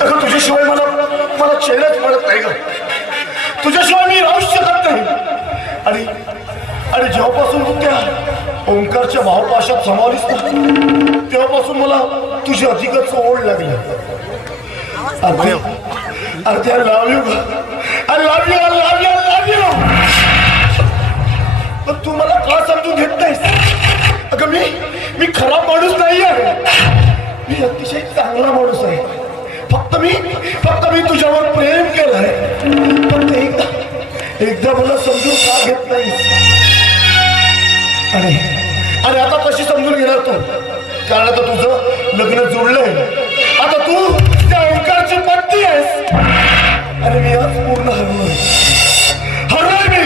अगं तुझ्याशिवाय मला चेहराच पडत नाही ग. तुझ्याशिवाय मी राहू शकत नाही. आणि जेव्हापासून तू त्या ओंकारच्या भावपाशात समावलीस ना, तेव्हापासून मला तुझी अधिकच ओढ लागली. अरे I love you, I love you, I love you, I love you. पण तू मला का समजून घेत नाहीस? अगं मी खराब माणूस नाही आहे, मी अतिशय चांगला माणूस आहे. फक्त मी तुझ्यावर प्रेम केलंय. फक्त एकदा मला समजून का घेत नाही? अरे आता कशी समजून घेणार तू? कारण आता तुझं लग्न जुळलंय. आता तू त्या ओंकारची पत्नी आहेस. अरे मी आज पूर्ण हरलोय मी.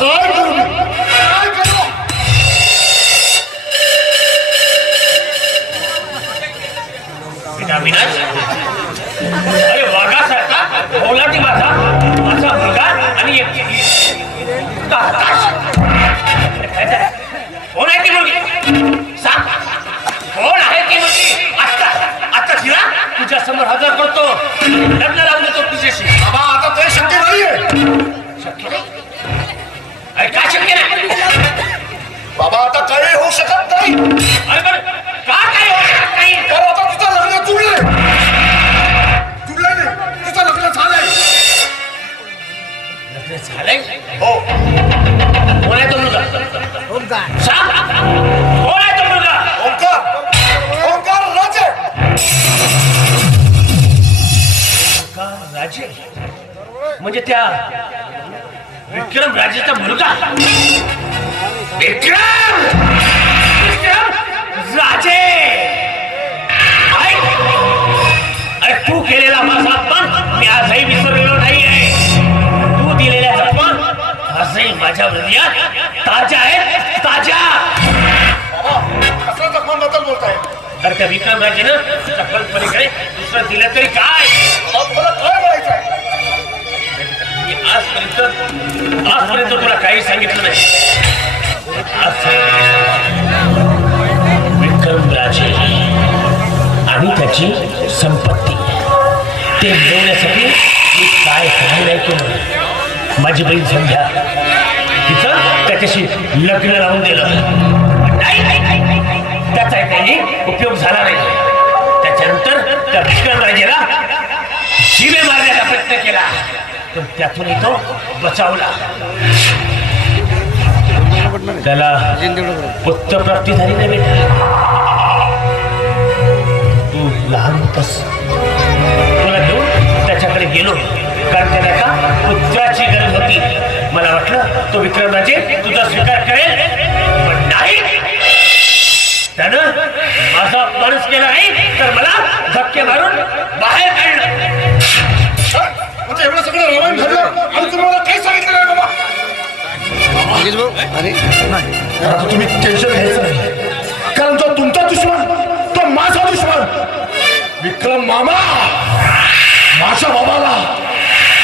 काय करू? विनाश, अरे वाघासारखा ओलाटी माझा मुलगा आणि कोण आहे ती मुलगी? सांग, कोण आहे ती मुलगी? आता तिला तुझ्या समोर हजर करतो, लग्न लावून देतो तुझ्याशी. बाबा आता ते शक्य नाहीये. शक्य नाही? अरे काय शक्य नाही? बाबा आता काही होऊ शकत नाही. अरे बरं, का काही होऊ शकत नाही? कारण आता तुझं लग्न जुळलंय नाही, तुझं लग्न झालंय. लग्न झालंय? हो. कोण आहे तो मुलगा? सांग, कोण आहे तो मुलगा? ओंकार राजे. ओंकार राजे म्हणजे त्या विक्रम राजेचा मुलगा? विक्रम राजे, अरे तू केलेला माझा अपमान मी आजही विसरलेलो नाही आहे. तू दिलेल्या जखमा आजही माझ्या हृदयात ताज्या आहेत, ताज्या. असं जखमांबद्दल बोलताय? तर त्या विक्रम राजेनं तुझ्या कल्पनेकडे दुसरं दिलं तरी काय? मला काय बोलायचं आहे? आजपर्यंत तुला काही सांगितलं नाही. विक्रम राजे आणि त्याची संपत्ती ते मिळवण्यासाठी मी काय काही नाही केलं. माझी बहीण संध्या, तिचं त्याच्याशी लग्न लावून दिलं. त्याचा काही उपयोग झाला नाही. त्याच्यानंतर त्या विक्रम राजेला शिवे मारण्याचा प्रयत्न केला, पण त्यातूनही तो बचावला. त्याला पुत्रप्राप्ती झाली नाही बेटा. तू लहान होतास, तुला घेऊन त्याच्याकडे गेलो कारण त्याला एका पुत्राची गरज होती. मला वाटलं तो विक्रमराजे तुझा स्वीकार करेल, पण नाही. त्यानं माझा अपमानच केला नाही तर मला धक्के मारून बाहेर काढलं. म्हणजे एवढं सगळं रवान झालं आणि तुम्हाला काही सांगितलं नाही बाबा? आता तुम्ही टेन्शन घ्यायचं नाही, कारण जो तुमचा दुश्मन तो माझा दुश्मन. विक्रम मामा माझ्या बाबाला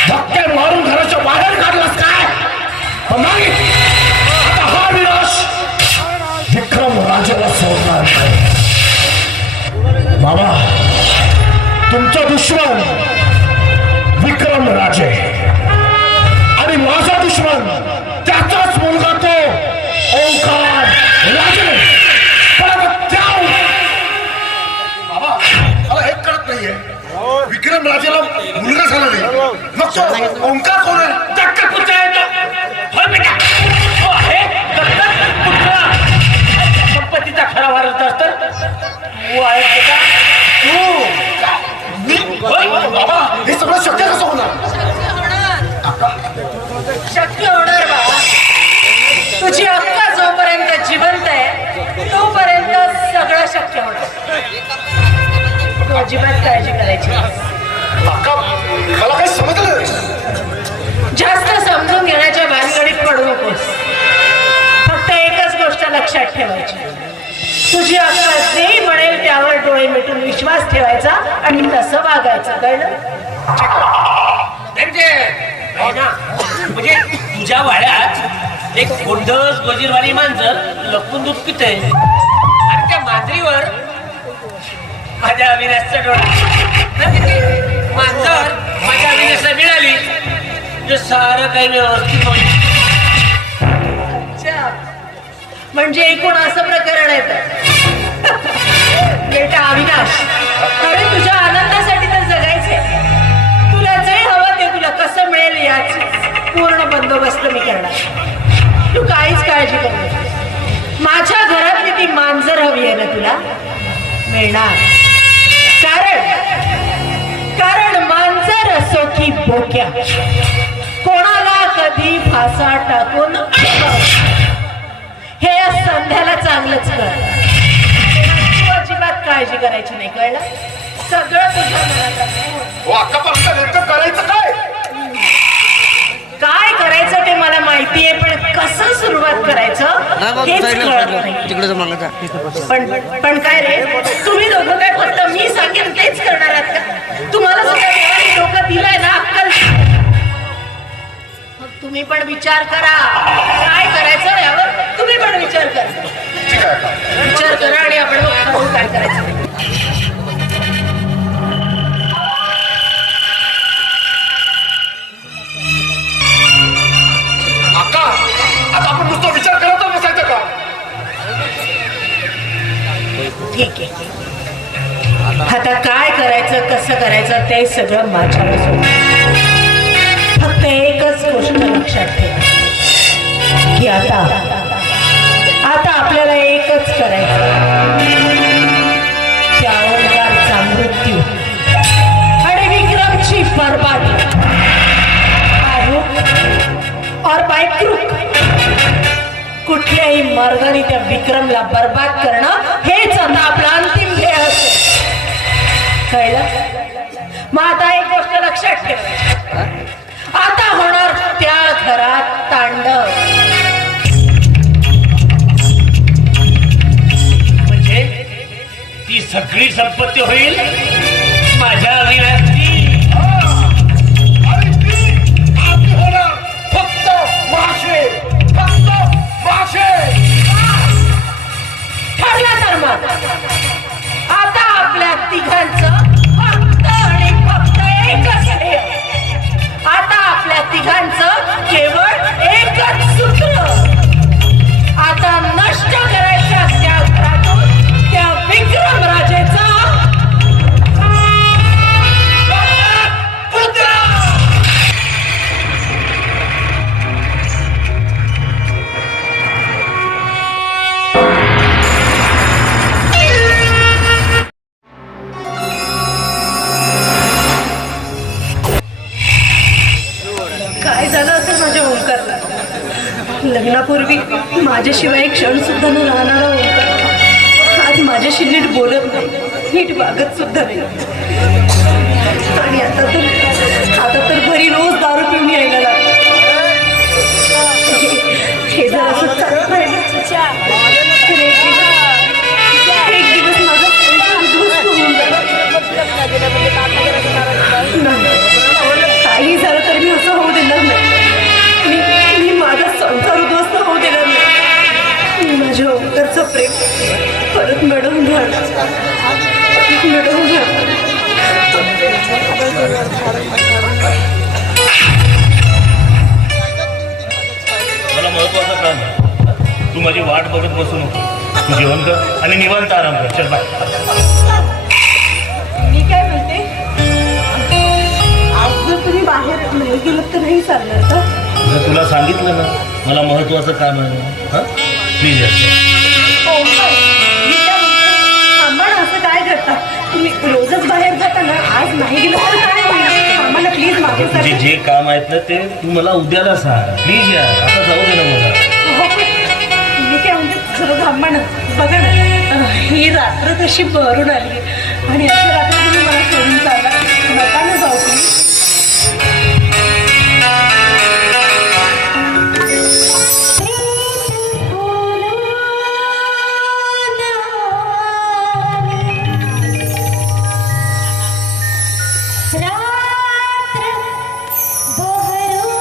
धक्के मारून घराच्या बाहेर काढलास काय? नाही, आता हा विनाश विक्रम राजाला सोडणार नाही. बाबा तुमचा दुश्मन विक्रम राजे आणि माझा दुश्मन त्याचाच मुलगा तो ओंकार राजे. बाबा मला हे कळत नाहीये, विक्रम राजेला मुलगा झाला नाही, मग तो ओंकार कोण आहे? दत्तक पुत्र आहे तो. हो बेटा, हो आहे दत्तक पुत्र. संपत्तीचा खरा वारस तर तू आहे बेटा, तू. बाबा हे सगळं शक्य कसं होणार? शक्य होणार बाबा. तुझी अक्का जोपर्यंत जिवंत आहे तोपर्यंत सगळं शक्य होणार. तू अजिबात काळजी करायची. मला काही समजलं. जास्त समजून घेण्याच्या भानगडीत पडू नकोस. फक्त एकच गोष्ट लक्षात ठेवायची, तुझी अक्का जे म्हणेल त्यावर डोळे मिटून विश्वास ठेवायचा आणि तसं वागायचं. कळलं? म्हणजे तुझ्या वाड्यात एक गोंडस गोजीरवाणी मांजर लपून दूध पिते आणि त्या मांजरीवर माझ्या अविनाशचा डोळा मांजर माझ्या अविनाशला मिळाली म्हणजे सारं काही व्यवस्थित होईल. अच्छा, म्हणजे एकूण असं प्रकरण आहे तर. बेटा अविनाश, अरे तुझ्या आनंदासाठी तर जगायचे. तुला जे हवं ते तुला कसं मिळेल याची पूर्ण बंदोबस्त मी करणार. तू काहीच काळजी करू नको. माझ्या घरातली ती मांजर हवी आहे ना तुला, मिळणार. कारण मांजर असो की बोक्या, कोणाला कधी फासा टाकून हे संध्याला चांगलंच कर. तू अजिबात काळजी करायची नाही, कळलं? सगळं तुझ्या मनात आहे. हो आतापर्यंत नेमकं करायचं काय? काय करायचं ते मला माहितीये, पण कसं सुरुवात करायचं हेच कळत नाही. पण काय रे, तुम्ही दोघं काय फक्त मी सांगेन तेच करणार आहात का? तुम्हाला सुद्धा देवाने डोकं दिलंय ना, अक्कल. मग तुम्ही पण विचार करा काय करायचं यावर. तुम्ही पण विचार करा, ठीक आहे. विचार करा आणि आपण मग ठरवू काय करायचं. आता आपण नुसतं विचार करत बसायचं का? ठीक आहे, आता काय करायचं कसं करायचं ते सगळं माझ्यावर सोडून. फक्त एकच गोष्ट लक्षात ठेवा की आता आपल्याला एकच करायचं. त्या ओंकारचा मृत्यू आणि विक्रमची बरबादी. और बाय क्रूक कुठल्याही मार्गाने त्या विक्रमला बर्बाद करणं हेच आता आपलं अंतिम ध्येय असेल, कळलं? मग आता एक गोष्ट लक्षात ठेव, आता होणार त्या घरात तांडव. म्हणजे ती सगळी संपत्ती होईल माझ्या अविनाशची. ठरला तर मग आता आपल्या तिघांचं फक्त आणि फक्त एकच ध्येय. आता आपल्या तिघांचं केवळ एकच सूत्र. आता नष्ट करायच्या त्या घरातून त्या विक्रम राजेचा लग्नापूर्वी माझ्याशिवाय एक क्षण सुद्धा न राहणारा ओंकार आज माझ्याशी नीट बोलत नाही, नीट वागत सुद्धा नाही. आणि आता तर घरी रोज दारू पिऊन यायला लागले. हे जर असं चालत राहिलं तर एक दिवस माझा उद्ध्वस्त होऊन जाणार. काही झालं तर मी असं होऊ देणार नाही. मी माझा संसार उद्ध्वस्त होऊ देणार नाही. मी माझ्या ओंकारचं प्रेम परत मिळवून घ्यायला मला महत्वाचं काम आहे. तू माझी वाट बघत बसू नको. तू जेवण कर आणि निवांत आराम कर. चल बाय. मी काय म्हणते, आज जर तुम्ही बाहेर नाही गेलं तर नाही चालणार का? तुला सांगितलं ना मला महत्वाचं काम आहे. प्लीज असं काय करता तुम्ही? रोजच बाहेर जाता ना, आज नाही गेलं तर काय होईल? आम्हाला प्लीज मागे म्हणजे जे काम आहेत ना ते तू मला उद्याला सांग. प्लीज यार, आता जाऊ दे ना मला. मी काय म्हणते, खरं थांबा ना. बघा ना, ही रात्र तशी भरून आली आणि अशा रात्र तुम्ही मला सोडून चालला. नका ना जाऊ तुम्ही. रात्र बहरू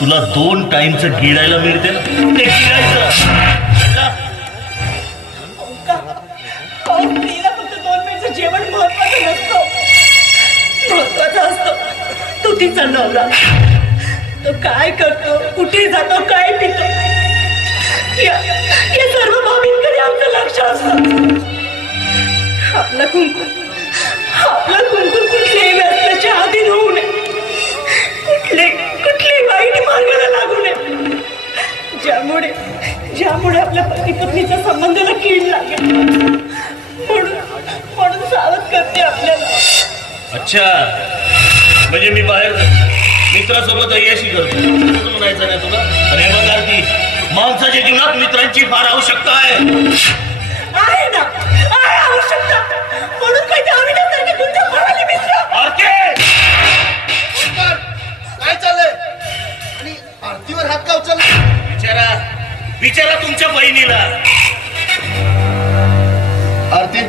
तुला 2 टाइमचं गिळायला मिळते ना, ते गिळायचं. स्त्रीला फक्त 2 वेळचं जेवण महत्वाचं नसतं, महत्वाचं असतं तो तिचा नवरा. तो काय करतो, कुठे जातो, काय पितो, या सर्व बाबींकडे आमचं लक्ष असतं. आपला कुंकू कुठल्याही व्यसनाच्या अधीन होऊ नये, कुठल्याही वाईट मार्गाला लागू नये, ज्यामुळे आपल्या पती पत्नीच्या संबंधाला कीड लागेल. म्हणून सावध करते आपल्याला. अच्छा, म्हणजे मी बाहेर मित्रासोबत अय्याशी करतो असं म्हणायचं नाही तुला? अरे बघ आरती, माणसाच्या जीवनात मित्रांची फार आवश्यकता आहे. आहे ना, आहे आवश्यकता. म्हणून काही दाविदासारखे तुमच्या घराले मित्र. आरती, काय चाललंय आणि आरतीवर हात का उचलला? विचारा तुमच्या बहिणीला. आरती,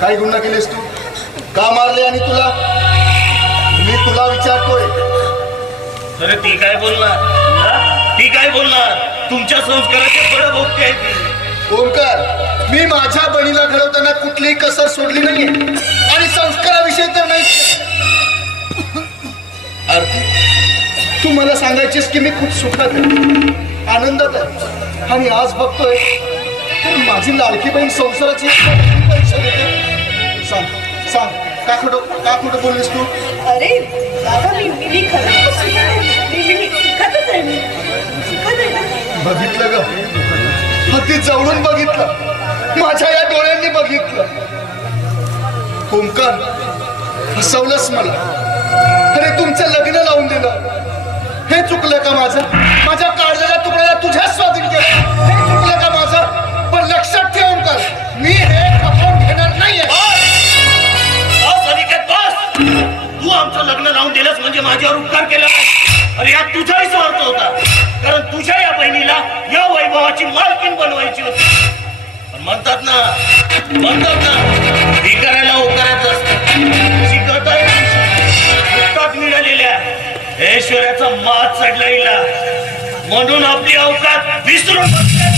काय गुन्हा केलेस तू? का मारले आणि तुला? मी तुला विचारतोय. अरे ती काय बोलणार, हा? ती काय बोलणार? तुमच्या संस्काराचे बडं भोगते आहे ती. ओंकार, मी माझ्या बहिणीला घडवताना कुठलीही कसर सोडली नाहीये आणि संस्काराविषयी तर नाही. आरती, तू मला सांगायचीस की मी खूप सुखात आहे, आनंदात आहे, आणि आज बघतोय तर माझी लाडकी बहीण संसाराची परीक्षा देते. सांग का खोटं बोललीस तू? अरे दादा, मी खरंच मी सुखातच आहे. मी सुखात आहे ना. बघितलं ग, अगदी जवळून बघितलं, माझ्या या डोळ्यांनी बघितलं. ओंकार, फसवलंस मला. अरे तुमचं लग्न लावून दिलं, हे चुकलं का माझ्या काढलेल्या तुकड्याला तुझ्या स्वाधीन केलं, हे चुकलं का माझं? पण लक्षात ठेव ओंकार, मी हे खपवून घेणार नाहीये. तू आमचं लग्न लावून दिलंस म्हणजे माझ्यावर उपकार केला. अरे यात तुझाही स्वार्थ होता, कारण तुझ्या या बहिणीला या वैभवाची मालकीण बनवायची होती. पण म्हणतात ना, भिकाऱ्याला उकारायचं असतं. शिकवताय नुकताच मिळालेल्या ऐश्वर्याचा मात चढला हिला, म्हणून आपली अवकात विसरून बसले.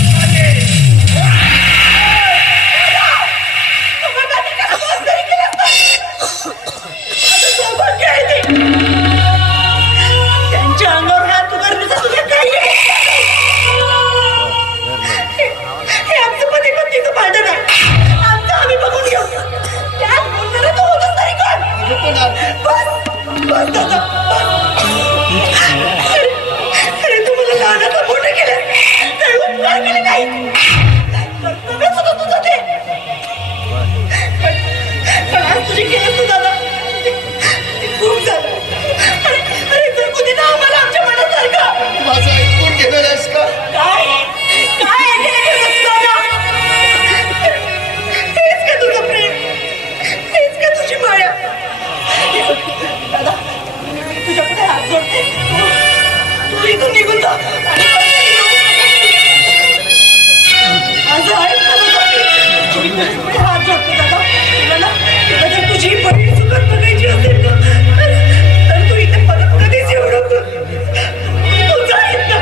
त्यांच्या अंगावर हात उगारण्याचा तुझ्या काही हे आमचं पती पत्नीचं भांडण आहे. आमचं आम्ही बघून घेऊ. त्यात बोलणारा तो होतच नाही कोण. बस दादा, अरे तू मला लहानाचं मोठं केलं, काही उपकार केले नाही. कर्तव्यच होतं तुझं ते. पण आज तुझी केलं तू दादा, खूप झालं. अरे जर कुणी ना आम्हाला आमच्या मनासारखं माझं ऐकून घेणार आहेस का? काय ऐकलं नसतं? हेच का तुझं प्रेम, हेच का तुझी माया? दादा, तुझ्या पुढे हात जोडते. तू इथून निघून जा. माझं ऐक ना दादा, मी तुझ्या पुढे हात जोडते दादा. तुला जर तुझी बहीण सुखात बघायची असेल तर तू इथे परत कधीच येऊ नको. तू जा इथनं.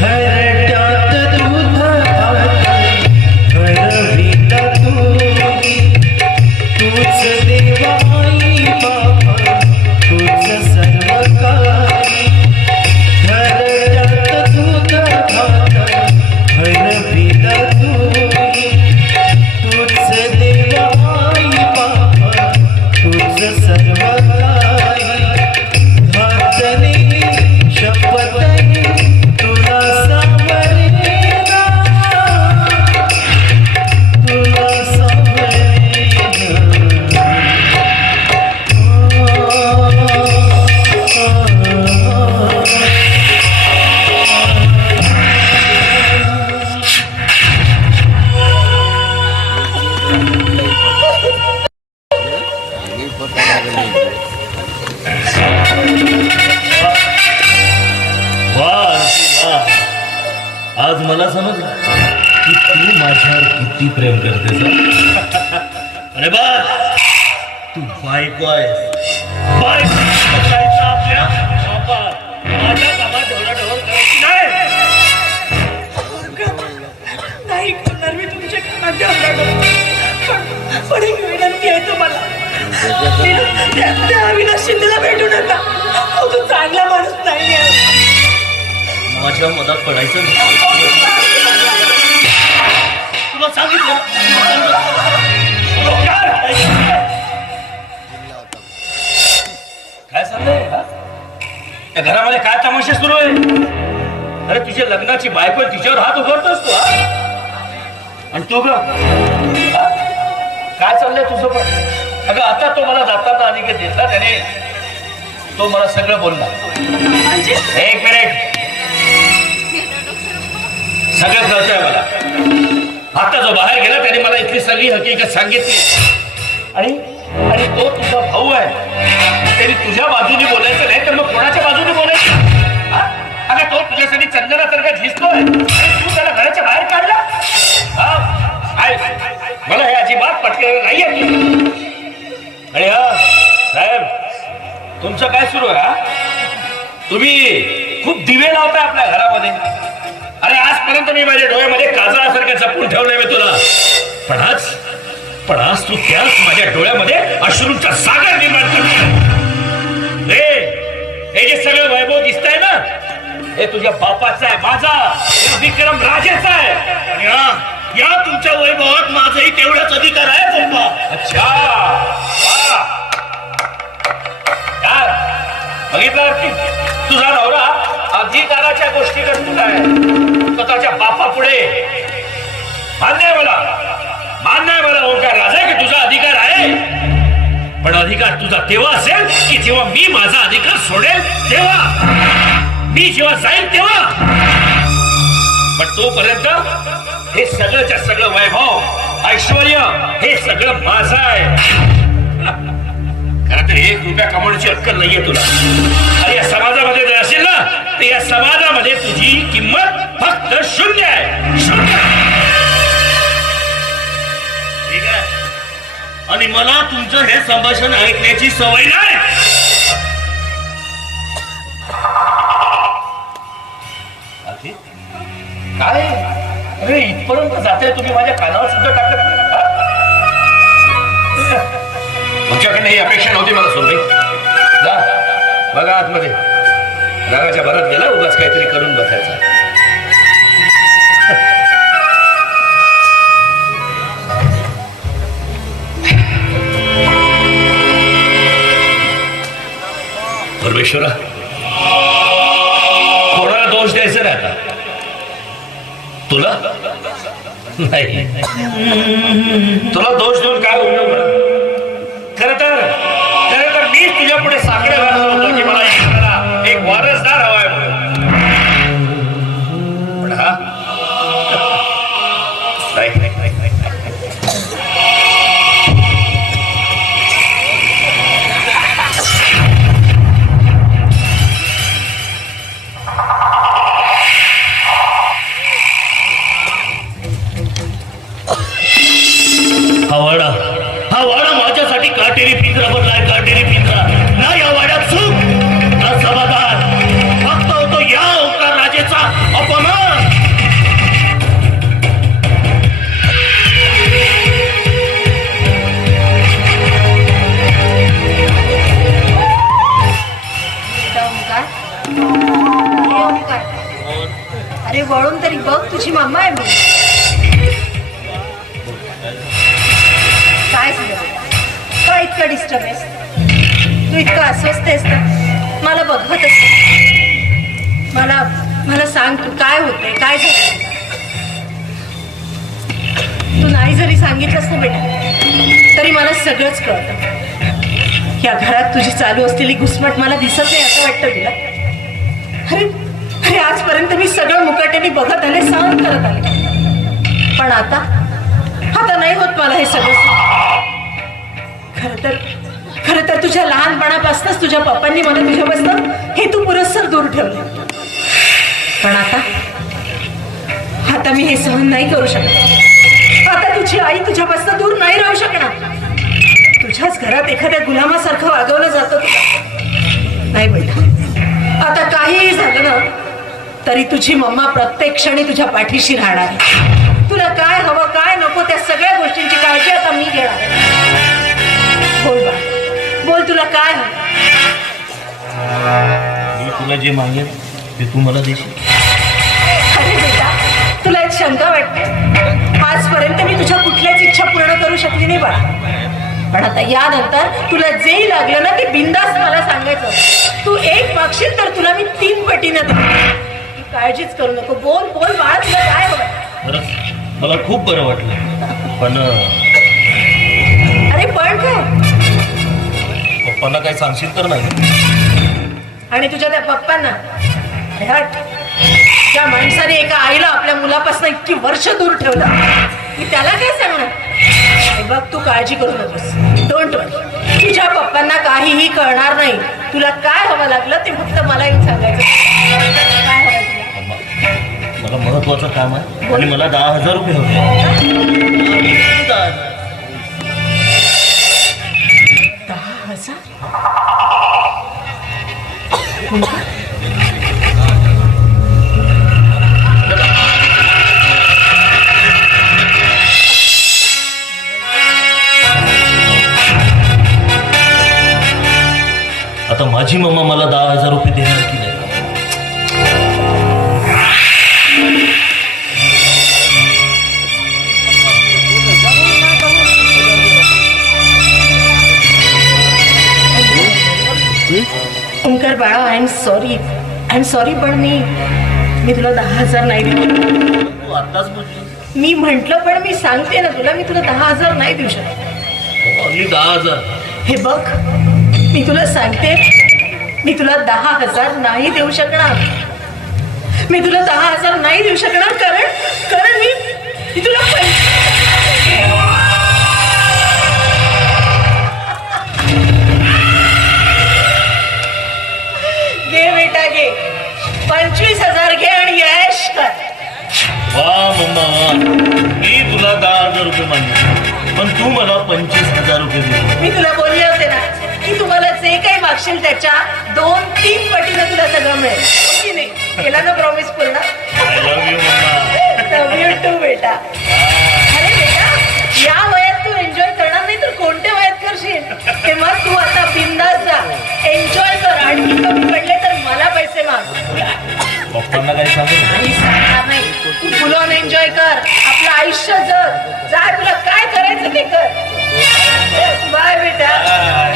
घरट्यात दूध भात घडविता तूच देवा आई बाबा, तूच सर्व काही. घरट्यात दूध भात घडविता तूच देवा आई बाबा, तूच सर्व काही. घातली शपथ तुला सावरेना, तुला सावरेना. आज मला समजलं की तू माझ्यावर किती प्रेम करतेस. अरे बा, तू बायको आहेस. बायको करायचं आपल्या बापात. माझ्या कामात ढवळाढवळ करायची नाही. नाही करणार मी तुमच्या कामात पण एक विनंती आहे तुम्हाला. त्या अविनाश शिंदेला भेटू नका. तो चांगला माणूस नाही आहे. माझ्या मदत पडायचं नाही. तुला सांगितलं काय चाललंय हा? या घरामध्ये काय तमाशा सुरू आहे? अरे तुझ्या लग्नाची बायको तिच्यावर हात उघडतोस तू हा? आणि तू ग हा? काय चाललंय तुझं पण? अगं आता तो मला जाताना अनिकेत दिसला. त्याने तो मला सगळं बोलला. एक मिनिट, सगळं कळतंय मला. आता जो बाहेर गेला त्याने मला इथली सगळी हकीकत सांगितली. आणि आणि तो तुझा भाऊ आहे. त्याने तुझ्या बाजूने बोलायचं नाही तर मग कोणाच्या बाजूने बोलायचं? हा? अगं तो तुझ्यासाठी चंदनासारखा दिसतोय आणि तू त्याला घराच्या बाहेर काढला. मला हे अजिबात पटलेलं नाहीये. आणि हा साहेब, तुमचं काय सुरू आहे हा? तुम्ही खूप दिवे लावताय आपल्या घरामध्ये. अरे आजपर्यंत मी माझ्या डोळ्यामध्ये काजळासारखं जपून ठेवलंय मी तुला. पण आज तू त्याच माझ्या डोळ्यामध्ये अश्रूंचा सागर निर्माण करतो. हे जे सगळं वैभव दिसतंय ना, हे तुझ्या बापाचं आहे, माझा विक्रम राजेचा आहे. आणि या तुमच्या वैभवात माझाही तेवढाच अधिकार आहे पप्पा. अच्छा, बघितलं की तुझा नवरा अधिकाराच्या गोष्टी करतो काय स्वतःच्या बापा पुढे. मान्य आहे मला ओंकार राजा की तुझा अधिकार आहे. पण अधिकार तुझा तेव्हा असेल की जेव्हा मी माझा अधिकार सोडेल तेव्हा, मी जेव्हा जाईल तेव्हा. पण तोपर्यंत हे सगळंच्या सगळं वैभव ऐश्वर्य हे सगळं माझं आहे. खरं तर 1 रुपया कमवण्याची अक्कल नाहीये तुला. आणि या समाजामध्ये जर असेल ना तर या समाजामध्ये तुझी किंमत फक्त 0 आहे. 0. ठीक आहे. आणि मला तुमचं हे संभाषण ऐकण्याची सवय नाही. काय अरे इथपर्यंत जाते तुम्ही माझ्या कानावर सुद्धा टाकत नाही. तुमच्याकडनं ही अपेक्षा नव्हती मला सोडली. जा बघा आतमध्ये. रागाच्या भरात गेला उगाच काहीतरी करून बसायचा. परमेश्वरा, कोणाला दोष द्यायचा नाही आता. तुला नाही, तुला दोष देऊन काय उपयोग. खरं तर मीच तुझ्या पुढे साकडे घालत होतो की मला एक वारसदार हवाय म्हणून. पण हा हा वाडा माझ्यासाठी काटेरी पिंजरा बनलाय. काटेरी पिंजरा ना या वाड्यात सुख ना समाधान. फक्त होतो या ओंकार राजेचा अपमान. अरे वळून तरी बघ, तुझी मम्मा आहे मी. काय झालं? काय इतकं डिस्टर्ब आहेस तू? इतकं अस्वस्थ आहेस ना, मला बघवतच. मला सांग तू काय होतंय, काय झालं? तू नाही जरी सांगितलंस ना बेटा तरी मला सगळंच कळतं. या घरात तुझी चालू असलेली घुसमट मला दिसत नाही असं वाटतं तुला? अरे आजपर्यंत मी सगळं मुकाट्याने बघत आले, सहन करत आले. पण आता नाही होत मला हे सगळं. खरं तर तुझ्या लहानपणापासूनच तुझ्या पप्पांनी मला तुझ्यापासून हेतू पुरस्सर दूर ठेवले. पण आता मी हे सहन नाही करू शकत. आता तुझी आई तुझ्यापासून दूर नाही राहू शकणार. तुझ्याच घरात एखाद्या गुलामासारखं वागवलं जातं तुला. नाही बेटा, आता काहीही झालं ना तरी तुझी मम्मा प्रत्येक क्षणी तुझ्या पाठीशी राहणार आहे. तुला काय हवं काय नको त्या सगळ्या गोष्टींची काळजी आता मी घेणार. बोल बा, बोल तुला काय हवं. मी तुला जे मागेल ते तू मला देशील. अरे बेटा, तुला एक शंका वाटते. आजपर्यंत मी तुझ्या कुठल्याच इच्छा पूर्ण करू शकली नाही बाळा. पण आता यानंतर तुला जे लागलं ना ते बिंदास मला सांगायचं. तू एक मागशील तर तुला मी 3 पटीनं देईन. तू काळजीच करू नको. बोल बोल बाळा, तुला काय हवं. खरंच मला खूप बरं वाटलं. पण अरे पण काय. पप्पांना काय सांगशील तर नाही. आणि तुझ्या त्या पप्पांना अरे हट. त्या माणसाने एका आईला आपल्या मुलापासून इतकी वर्ष दूर ठेवलं की त्याला काय सांगणार. हे बघ, तू काळजी करू नकोस. डोंट वरी. तुझ्या पप्पांना काहीही कळणार नाही. तुला काय हवं लागलं ते फक्त मला येऊन सांगायचं. काय हवं तुला. मला महत्वाचं काम आहे आणि मला 10,000 रुपये हवे. 10,000. आता माझी मम्मा मला 10,000 रुपये देणार की नाही. ओंकार बाळा, आय एम सॉरी पण मी तुला 10,000 नाही देऊ. तू आताच बोलली. मी म्हंटल पण मी सांगते ना तुला, मी तुला 10,000 नाही देऊ शकत. ओनली 10,000. हे बघ, मी तुला सांगते, मी तुला 10,000 नाही देऊ शकणार. मी तुला 10,000 नाही देऊ शकणार कारण मी तुला घे बेटा घे. 25,000 घे आणि यश कर. वा मम्मा वा. मी तुला 10,000 रुपये मागितले पण तू मला 25,000 रुपये दिले. मी तुला बोलले होते ना की तुम्हाला जे काही मागशील त्याच्या 2-3 पटीनं तुला सगळं मिळेल. हो की नाही? केला ना प्रॉमिस पूर्ण. आय लव्ह यू मम्मा. लव्ह यू टू बेटा. अरे बेटा, या वयात तू एन्जॉय करणार नाही तर कोणत्या वयात करशील. तेव्हा तू आता बिंदास जा, एन्जॉय कर. आणि कमी पडले तर मला पैसे माग. पप्पांना काय सांगू. काही सांगणार नाही. तू फुल ऑन एन्जॉय कर. आपलं आयुष्य जग. जा, तुला काय करायचं ते कर. बाय बेटा,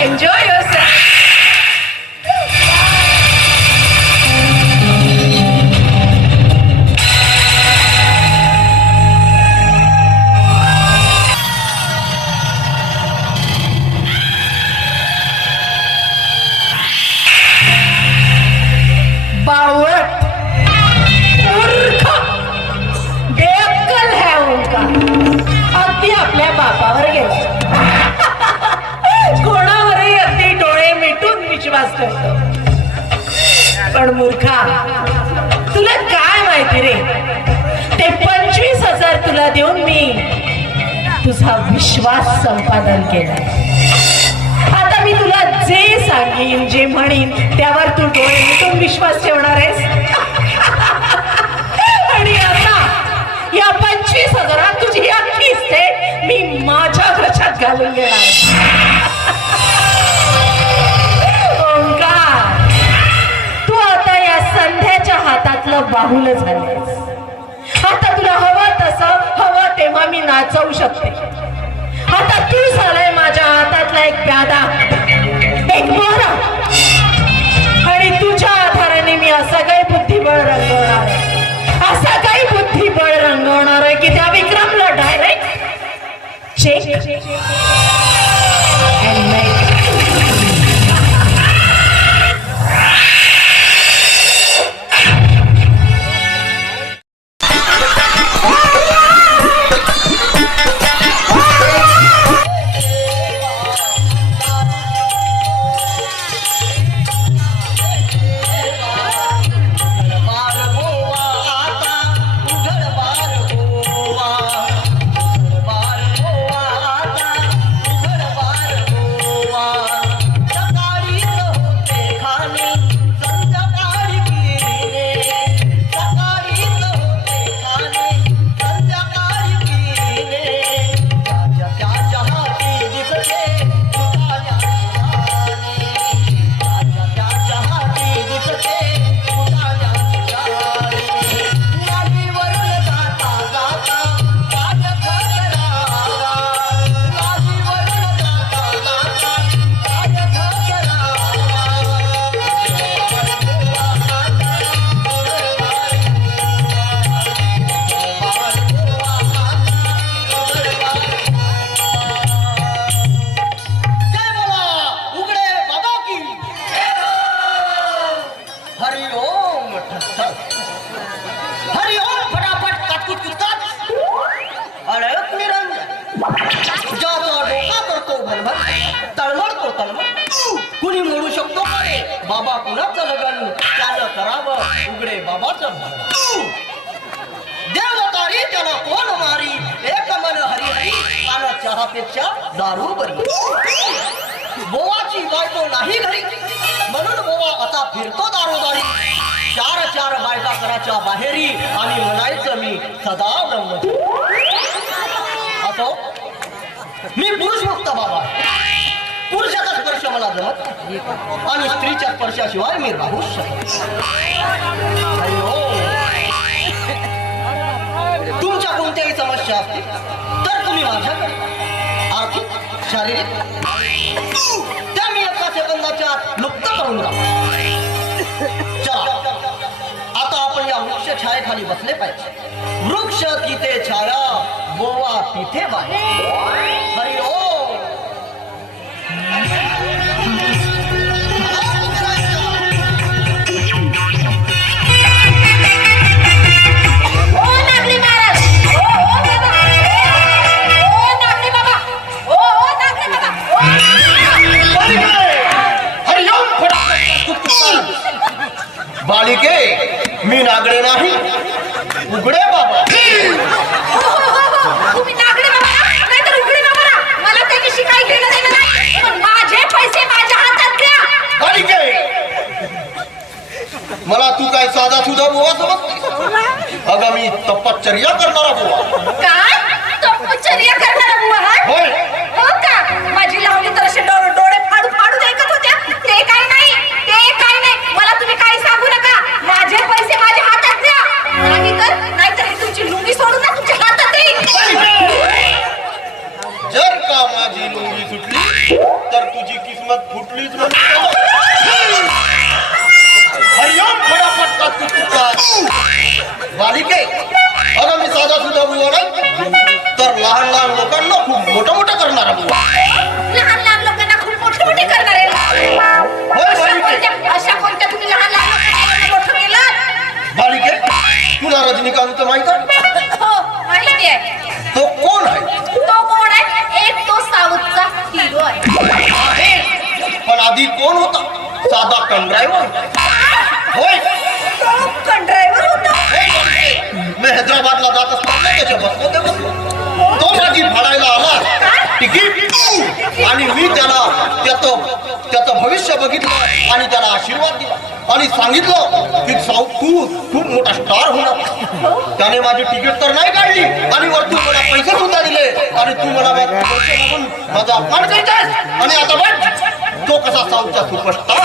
एन्जॉय युअरसेल्फ. बावट, मूर्ख, बेअक्कल है उनका. अगदी आपल्या बापावर गेला. कोणावरही अगदी डोळे मिटून विश्वास ठेवतो. पण मूर्खा, तुला काय माहिती रे. ते 25,000 तुला देऊन मी तुझा विश्वास संपादन केला. आता मी तुला जे सांगेन जे म्हणेन त्यावर तू डोळे मिटून विश्वास ठेवणार आहेस. आणि आता या 25,000 तुझी अख्खी इस्टेट मी माझ्या घशात घालून घेणार. ओंकार, तू आता या संध्याच्या हातातलं बाहुलं झालेस. आता तुला हवं तसं हवं तेव्हा मी नाचवू शकते. आता तू झालाय माझ्या हातातला एक प्यादा, एक मोहरा. आणि तुझ्या आधाराने मी असं काही बुद्धिबळ रंगवणार आहे, असं काही बुद्धिबळ रंगवणार आहे की त्या विक्रमला डायरेक्ट चेक होता ना. कुणी मोडू शकतो का रे बाबा कुणाचं लगन, त्यानं करावं उघडे बाबाचं भान. देवतारी त्याला कोण मारी, एक मन हरी हरी, आणि चहापेक्षा दारू बरी. बोवाची बायको नाही घरी, म्हणून बोवा आता फिरतो दारोदारी. चार चार बायका कराच्या बाहेरी, आणि म्हणायचं मी सदा ब्रह्मचारी. असो, मी पुरुष मुक्त बाबा. पुरुषाचा स्पर्श मला जमत, आणि स्त्रीच्या स्पर्शाशिवाय मी राहू शकत. तुमच्या कोणत्याही समस्या असतील तर तुम्ही माझ्याकडे, आर्थिक शारीरिक, त्या मी एका सेकंदाच्या आत लुप्त करून राहू. चला आता आपण या वृक्ष छायेखाली बसले पाहिजे. वृक्ष तिथे छाया, बोवा तिथे बाहेर. हरी ओम. बालिके, मी नागडे नाही, उघडे बाबा. तुम्ही नागडे बाबा नाहीतर उघडे बाबा, मला त्याच्याशी काही घेणं देणं नाही. पण माझे पैसे माझ्या हातात द्या. बालिके, मला तू काय साधा सुद्धा बुवा समजते? अगं मी तपश्चर्या करणारा बुवा. काय तपश्चर्या करणारा बुवा हा? होय. हो का? माझी लावणी तर असे डोळे फाडू फाडू ऐकत होत्या. ते काही नाही, ते काही नाही. मला तुम्ही काही सांगू नका. माझे पैसे माझ्या हातात द्या, नाहीतर ही तुमची लुंगी सोडून ना तुमच्या हातात येईल. जर का माझी लुंगी सुटली तर तुझी किस्मत फुटलीच म्हणतो. हरिओम फटाफट का तुटला. बालिके, अगं मी साधा सुद्धा बुवा नाही, तर लहान लहान लोकांना खूप मोठं मोठं करणारा बुवा. लहान लहान लोकांना खूप मोठे मोठे करणार आहे. अशा कोणत्या तुम्ही लहान लहान लोकांना मोठं केलं? बालिके, तुला रजनीकांत माहित आहे? हो माहिती आहे. तो कोण आहे? तो कोण आहे? एक तो साऊथचा हिरो आहे. पण आधी कोण होता? साधा कंड्रायव्हर. होय, तो कंड्रायव्हर होता. मी हैदराबादला जात असताना त्याच्या बसमध्ये बसलो. तो माझी फाडायला आला तिकीट, आणि मी त्याला त्याचं भविष्य बघितलं आणि त्याला आशीर्वाद दिला आणि सांगितलं की साऊथ तू खूप मोठा स्टार होणार. त्याने माझी तिकीट तर नाही काढली, आणि वरतून मला पैसे सुद्धा दिले, आणि तू मला पैसे मागून माझा अपमान करतेस. आणि आता बघ तो कसा साऊथचा सुपरस्टार.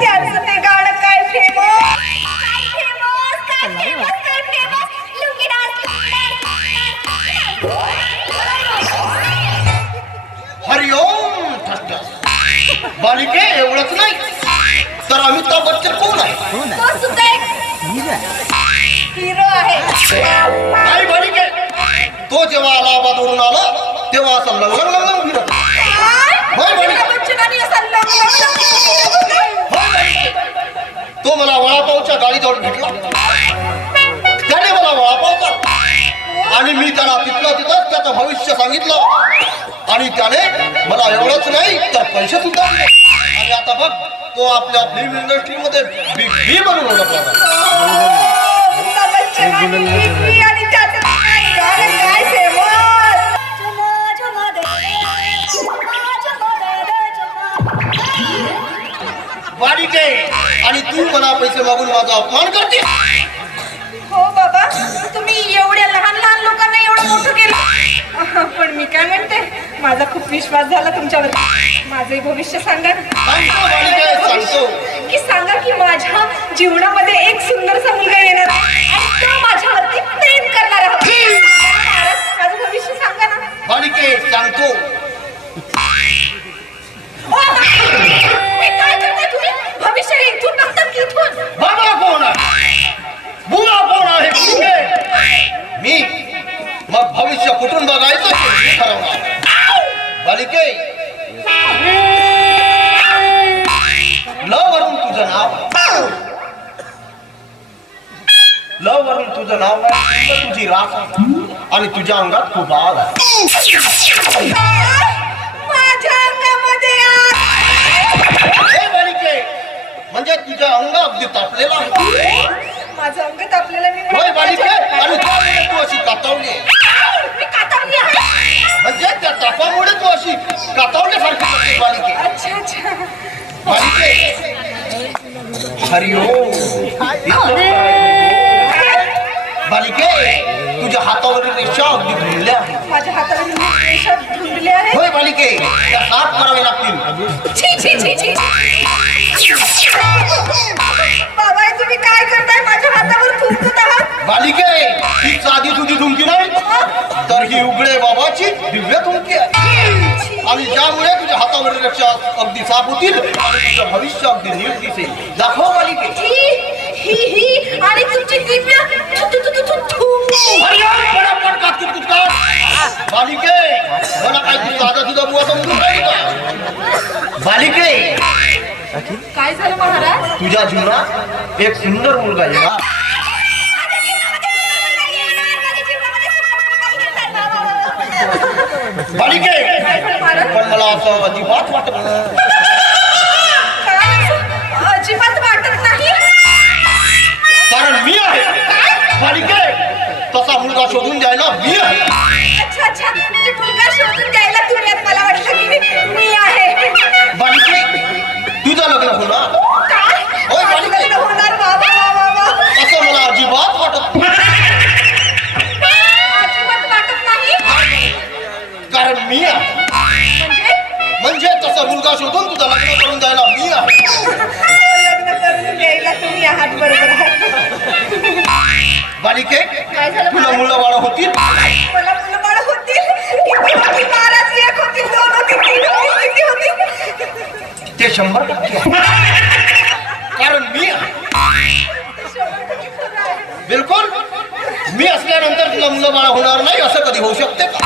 त्याचं ते गाणं काय फेमस. हरिओम ठसठस. बालिके, एवढंच नाही तर अमिताभ बच्चन कोण आहे? तो सुद्धा एक हिरो आहे. नाही बालिके, तो जेव्हा अलाहाबादवरून आला तेव्हा असं लंगलंग लंगलंग फिरत. होय बालिके. बच्चनाने असं लग्न होय बालिके. तो मला वडापावच्या गाडीजवळ भेटला. त्याने मला वडापाव, आणि मी त्याला तिथंच त्याचं भविष्य सांगितलं, आणि त्याने मला एवढंच नाही तर पैसे सुद्धा दिले. आणि आता बघ तो आपल्या फिल्म इंडस्ट्रीमध्ये बिग बी म्हणून ओळखला जातो. आणि त्याचं गाणं काय फेमस. बालिके, आणि तू मला पैसे मागून माझा अपमान करते. हो बाबा, तुम्ही एवढ्या लहान लहान लोकांना एवढं मोठं केलं. पण मी काय म्हणते, माझा खूप विश्वास झाला तुमच्यावर. माझे भविष्य सांगा ना. सांगतो बालिके, सांगतो की सांगा की माझ्या जीवनामध्ये एक सुंदरसा मुलगा येणार आहे, आणि तो माझ्यावरती प्रेम करणार आहे. माझं भविष्य सांगा ना. बालिके, सांगतो. हे काय करताय तुम्ही? भविष्य इथून नंतर इथून. बाबा कोण आहे? बुवा कोण आहे? मी. मग भविष्य कुठून बघायचं हे ठरवणार. बालिके, ल वरून तुझं नाव, ल वरून तुझं नाव आहे, तुझी राख, आणि तुझ्या अंगात खूप आग आहे. माझं कातावली मी कातरली आहे. म्हणजे त्या तापामुळे तू अशी कातावल्यासारखी करते बालिके. अच्छा अच्छा. बालिके हरिओम. बालिके तुझ्या हातावरील रेषा अगदी धुंडल्या आहेत. माझ्या हातावरील रेषा धुंडले आहे. होय बालिके त्या साफ करावे लागतील. छी छी छी छी. बाबा तुम्ही काय करताय? माझ्या हातावर थुंकत आहात. बालिके ही साधी तुझी धुमकी नाही तर ही उघडे बाबाची दिव्य धुमकी आहे. आणि ज्यामुळे तुझ्या हातावरील रेषा अगदी साफ होतील आणि तुझं भविष्य अगदी नीट दिसेल. दाखव बालिके. ही आणि तुमची दिव्य बालिके मला काय तू साधा तुझा बुवा समजून नाही का? बालिके काय झालं महाराज? तुझ्या जीवनात एक सुंदर मुलगा येणार. बालिके पण मला असं अजिबात वाटत नाही. अजिबात वाटत नाही. कारण मी आहे. बालिके तसा मुलगा शोधून द्यायला मी आहे. अच्छा अच्छा. म्हणजे मुलगा शोधून द्यायला तुम्ही आहेत. मला वाटलं की मी आहे. बालिके तुझं लग्न होणार. काय? होय, बालिके. लग्न होणार? बाबा असं मला अजिबात वाटत नाही. अजिबात वाटत नाही. कारण मी आहे. म्हणजे तसा मुलगा शोधून तुझं लग्न करून द्यायला मी आहे. लग्न करून द्यायला तुम्ही आहात. बरोबर आहे. बालिके काय झालं तुला महाराज? मुलं बाळ होतील. मला मुलं बाळ होतील. किती होतील महाराज? एक होतील, दोन होतील, तीन होतील, किती होतील? ते 100% कारण मी आहे. बिलकुल मी असल्यानंतर तुला मुलं बाळ होणार नाही असं कधी होऊ शकते का?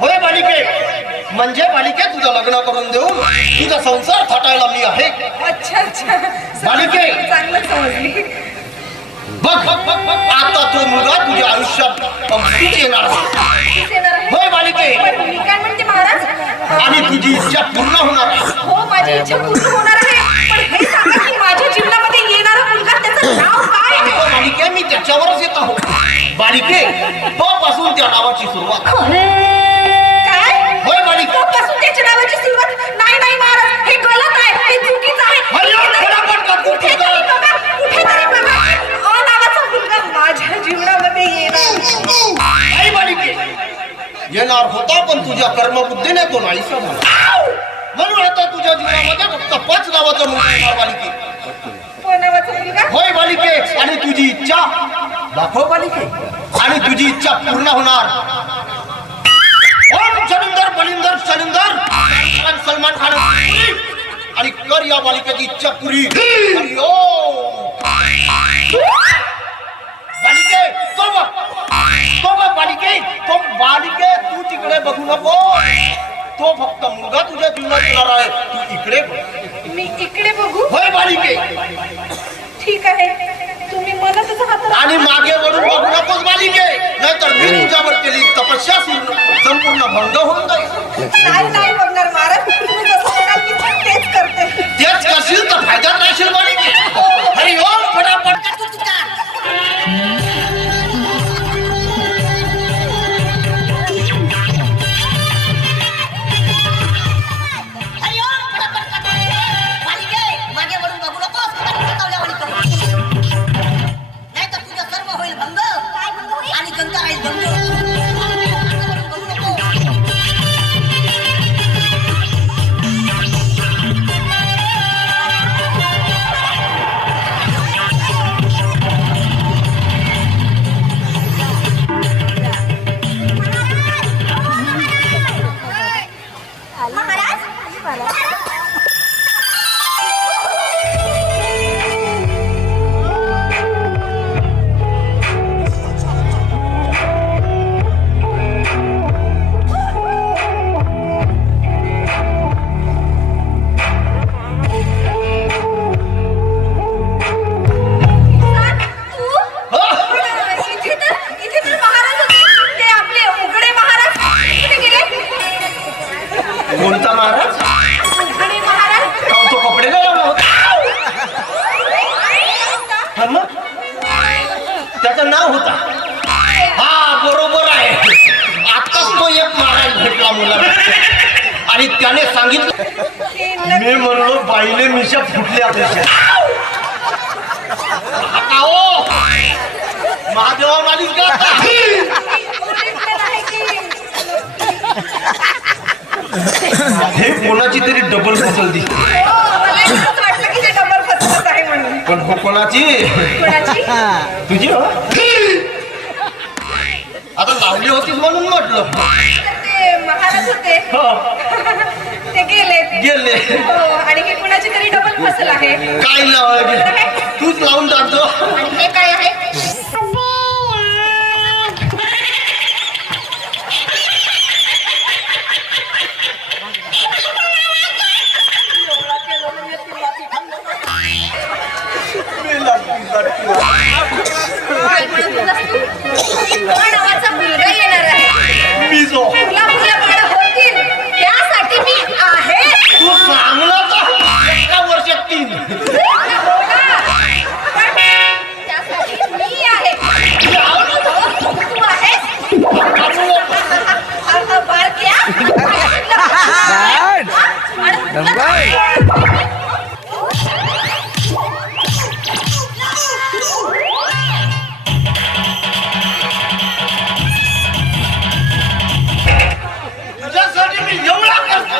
होय बालिके म्हणजे बालिके तुझं लग्न करून देऊन तुझा संसार थाटायला मी आहे. अच्छा अच्छा. बालिके. चांगलं समजली. बघ आता तो मुलगा तुझ्या आयुष्यात अगदीच येणार आहे. होय बालिके पण मी काय म्हणते महाराज? आणि तुझी इच्छा पूर्ण होणार आहे. हो माझी इच्छा पूर्ण होणार आहे. पण हे सांगा की माझ्या जीवनामध्ये येणारा मुलगा त्याचं नाव काय आहे? हो बालिके मी त्याच्यावरच येत आहो. बालिके प पासून त्या नावाची सुरुवात. काय? होय बालिके. पासून त्याच्या नावाची सुरुवात? नाही नाही महाराज हे गलत आहे. हे चुकीचं आहे. कुठेतरी बघा, कुठेतरी बघा. नावाचा मुलगा माझ्या जीवनामध्ये येणार. आई बालिके येणार होता पण तुझ्या कर्मबुद्धीने तो नाहीसा झाला. म्हणून आता तुझ्या जीवनामध्ये फक्त 5 नावाचा मुलगा येणार बालिके. कोण नावाचा मुलगा? होय बालिके आणि तुझी इच्छा दाखव बालिके आणि तुझी इच्छा पूर्ण होणार. ओम जलिंदर बलिंदर सलिंदर सलमान खान आणि कर या बालिकेची इच्छा पुरी. बालिके तो बघ बालिके तो बालिके तू तिकडे बघू नको. तो फक्त मुलगा तुझ्या जीवनात येणार आहे. तू इकडे बघ. मी इकडे बघू? होय बालिके. ठीक आहे. तुम्ही मला तसं हात आणि मागे वळून बघू नकोस बालिके नाहीतर मी तुझ्यावर केली तपस्या संपूर्ण भंग होऊन जाईल. नाही नाही बघणार महाराज. तुम्ही जसं म्हणाल मी तेच करते. तेच करशील तर फायद्यात राहशील बालिके. हरी ओम फटाफट. मागे वळून बघू नकोस. नाही तर तुझं सर्व होईल भंग आणि गंगा राहील भंग. कोणता महाराज? आणि महाराज तो कपडे नाही लावला होता. हा मग? त्याचं नाव होता. हा भेटला मुलाला आणि त्याने सांगितलं मी म्हणलो बाईने मिशा फुटल्या तशा आता हो महादेवा मालिक हे कोणाची तरी डबल फसल दिसते पण हो कोणाची तुझी हो आता लावली होतीस म्हणून म्हटलं महाराज होते हो ते गेले गेले आणि ही कुणाची तरी डबल फसल आहे. काय लावायला तूच लावून टाकतो आणि हे काय आहे? काय म्हणत होतास तू? तुझ्या नावाचा मुलगा येणार आहे. मी जो तुला मुलं बाळं होतील त्यासाठी मी आहे. तू चांगला एका वर्षात 3 त्यासाठी मी आहे. तू आहेस? बारक्या? तुझ्यासाठी मी एवढा करतो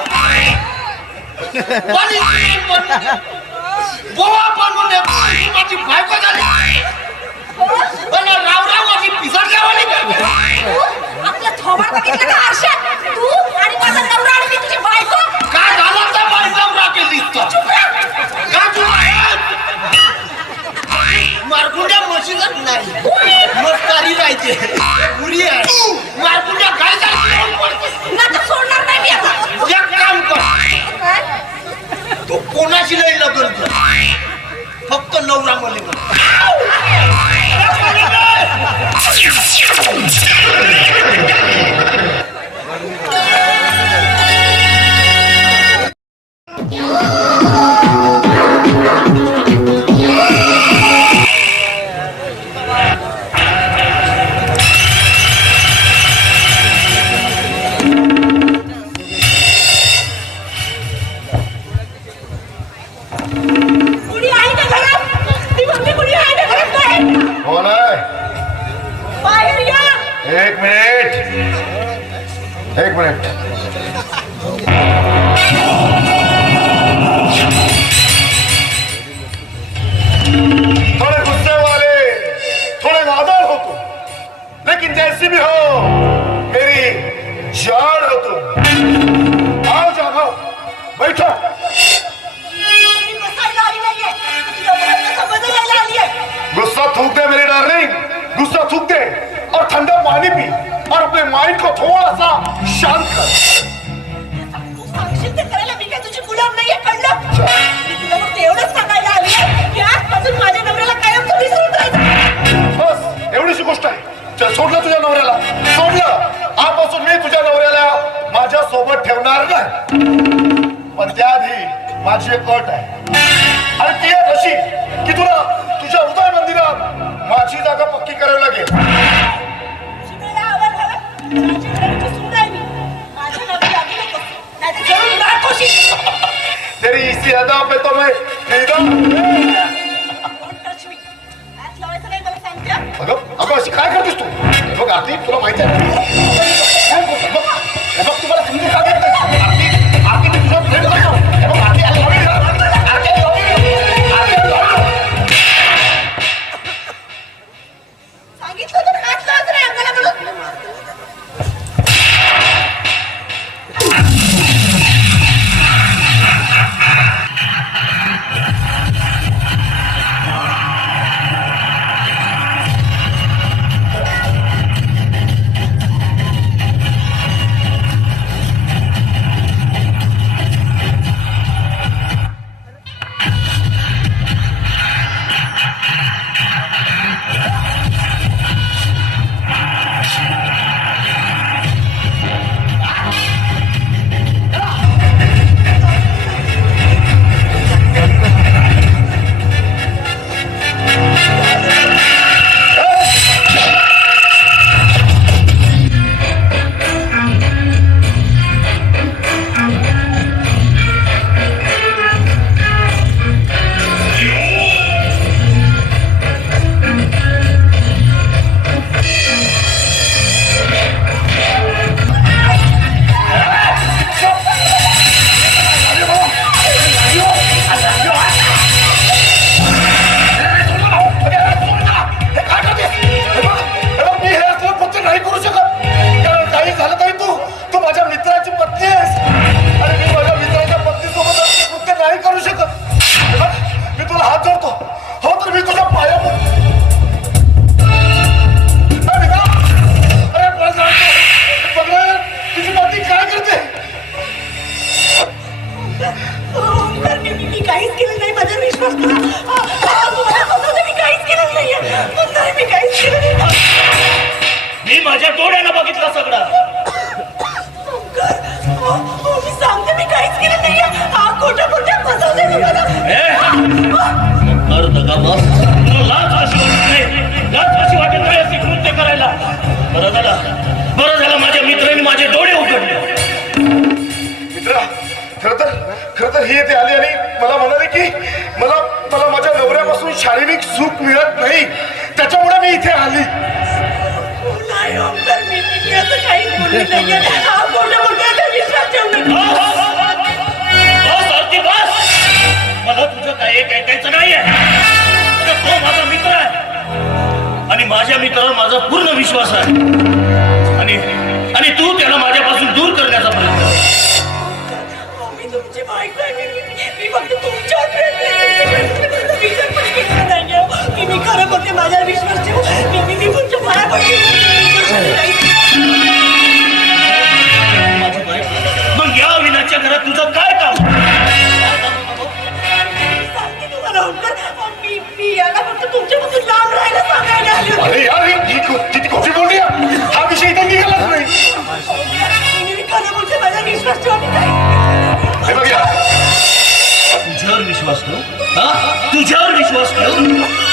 बोवा बनवून माझी बायको झाली पण रावराव माझी पिसडल्यावाली आपलं थोबाड बघितलं का आरशात? तू आणि माझा नवरा आणि मी तुझी बायको. काय झालं तर बायको राखेल दिसत का तुला मारकुंड्या मशीनच नाही मस्तारी राहायचे पुरी आहे मारकुंड्या काय जायचे नाटक सोडणार नाही मी आता. एक काम कर काय? तू कोणाशी लई लग्न कर फक्त नवरा मलिक कुणी आहे का घरात? ती म्हणते कुणी आहे का घरात? नाही. कोण आहे? बाहेर या. एक मिनिट. थोड़े गुस्से वाले, थोड़े नादान हो तुम, लेकिन जैसी भी हो मेरी जान हो तुम. आओ जाओ बैठो. मी बसायला आली नाहीये. तुझ्या मुलांना समजायला आली आहे. गुस्सा थूक दे मेरी डार्लिंग, गुस्सा थूक दे और ठंडा पानी पी और अपने माइंड को थोड़ा सा शांत कर. तू सांगशील ते करायला मी काय तुझी गुलाम नाहीये, कळलं? मी तुला फक्त एवढंच सांगायला आली आहे की आजपासून माझ्या नवऱ्याला कायमचं विसरून जायचं. बस एवढीशी गोष्ट आहे. चल सोडलं तुझ्या नवऱ्याला, सोडलं. आजपासून मी तुझ्या नवऱ्याला माझ्या सोबत ठेवणार नाही. पण त्याआधी माझी एक अट आहे आणि ती आहे अशी की तुला तुझ्या हृदय मंदिरात माझी जागा पक्की करावी लागेल. शिकायला आवाज आला. माझ्या घराची सून आहे मी. माझ्या नावाची आगी नको. नाहीतर जरूर राख होशील. तेरी इसी अदा पे तो मैं फिदा. Don't touch me. हात लावायचं नाही मला सांगते. अगं अशी काय करतेस तू? बघ आरती तुला माहिती आहे बघ तुम्हाला समजून सांगितलं आरती मी तुझं प्रेम करतो. बघ आरती I love you. Aarti I love you. Aarti I love you. सांगितलं तर हात लावायचं नाही अंगाला म्हणून. काहीच केलं नाही, माझ्यावर विश्वास करा. तुम्हाला फसवते, मी काहीच केलं नाहीये. नाही, मी काहीच केलं नाही. मी माझ्या डोळ्यानं बघितलं सगळं. मी सांगते, मी काहीच केलं नाहीये. खोटं खोटं फसवते मी मला. तुला लाज कशी वाटत नाही? लाज कशी वाटत नाही असे कृत्य करायला? बरं झालं माझ्या मित्रांनी माझे डोळे उघडले. मित्रा, खरं तर ही येथे आली आणि मला म्हणाले की मला माझ्या नवऱ्यापासून शारीरिक सुख मिळत नाही, त्याच्यामुळे मी इथे आली. नाही ओंकार, मी असं काहीच बोलली नाहीये. खोटं खोटं आता विश्वास ठेवू नका. बस आरती बस. मला तुझं काय ऐकायचं नाहीये. आता तो माझा मित्र आहे आणि माझ्या मित्रावर माझा पूर्ण विश्वास आहे आणि तू त्याला माझ्यापासून दूर करण्याचा प्रयत्न कर. मी तुमची बायको आहे. मी फक्त तुमच्यावर प्रयत्न करते. मी खरं बोलते, माझ्यावर विश्वास ठेवू. मी तुमच्या पाया पडते. मग या विनाच्या घरात तुझं काय काम? सांगते तुम्हाला ओंकार, मी याला फक्त तुमच्यापासून लांब राहायला सांगायला आले होते. अरे यार, ही किती खोटी बोलली आहे. हा विषय इथे निघालाच नाही. मी खरं बोलते, माझ्यावर विश्वास ठेवा. मी काय हे बघ या, तुझ्यावर विश्वास ठेव. तुझ्यावर विश्वास ठेव.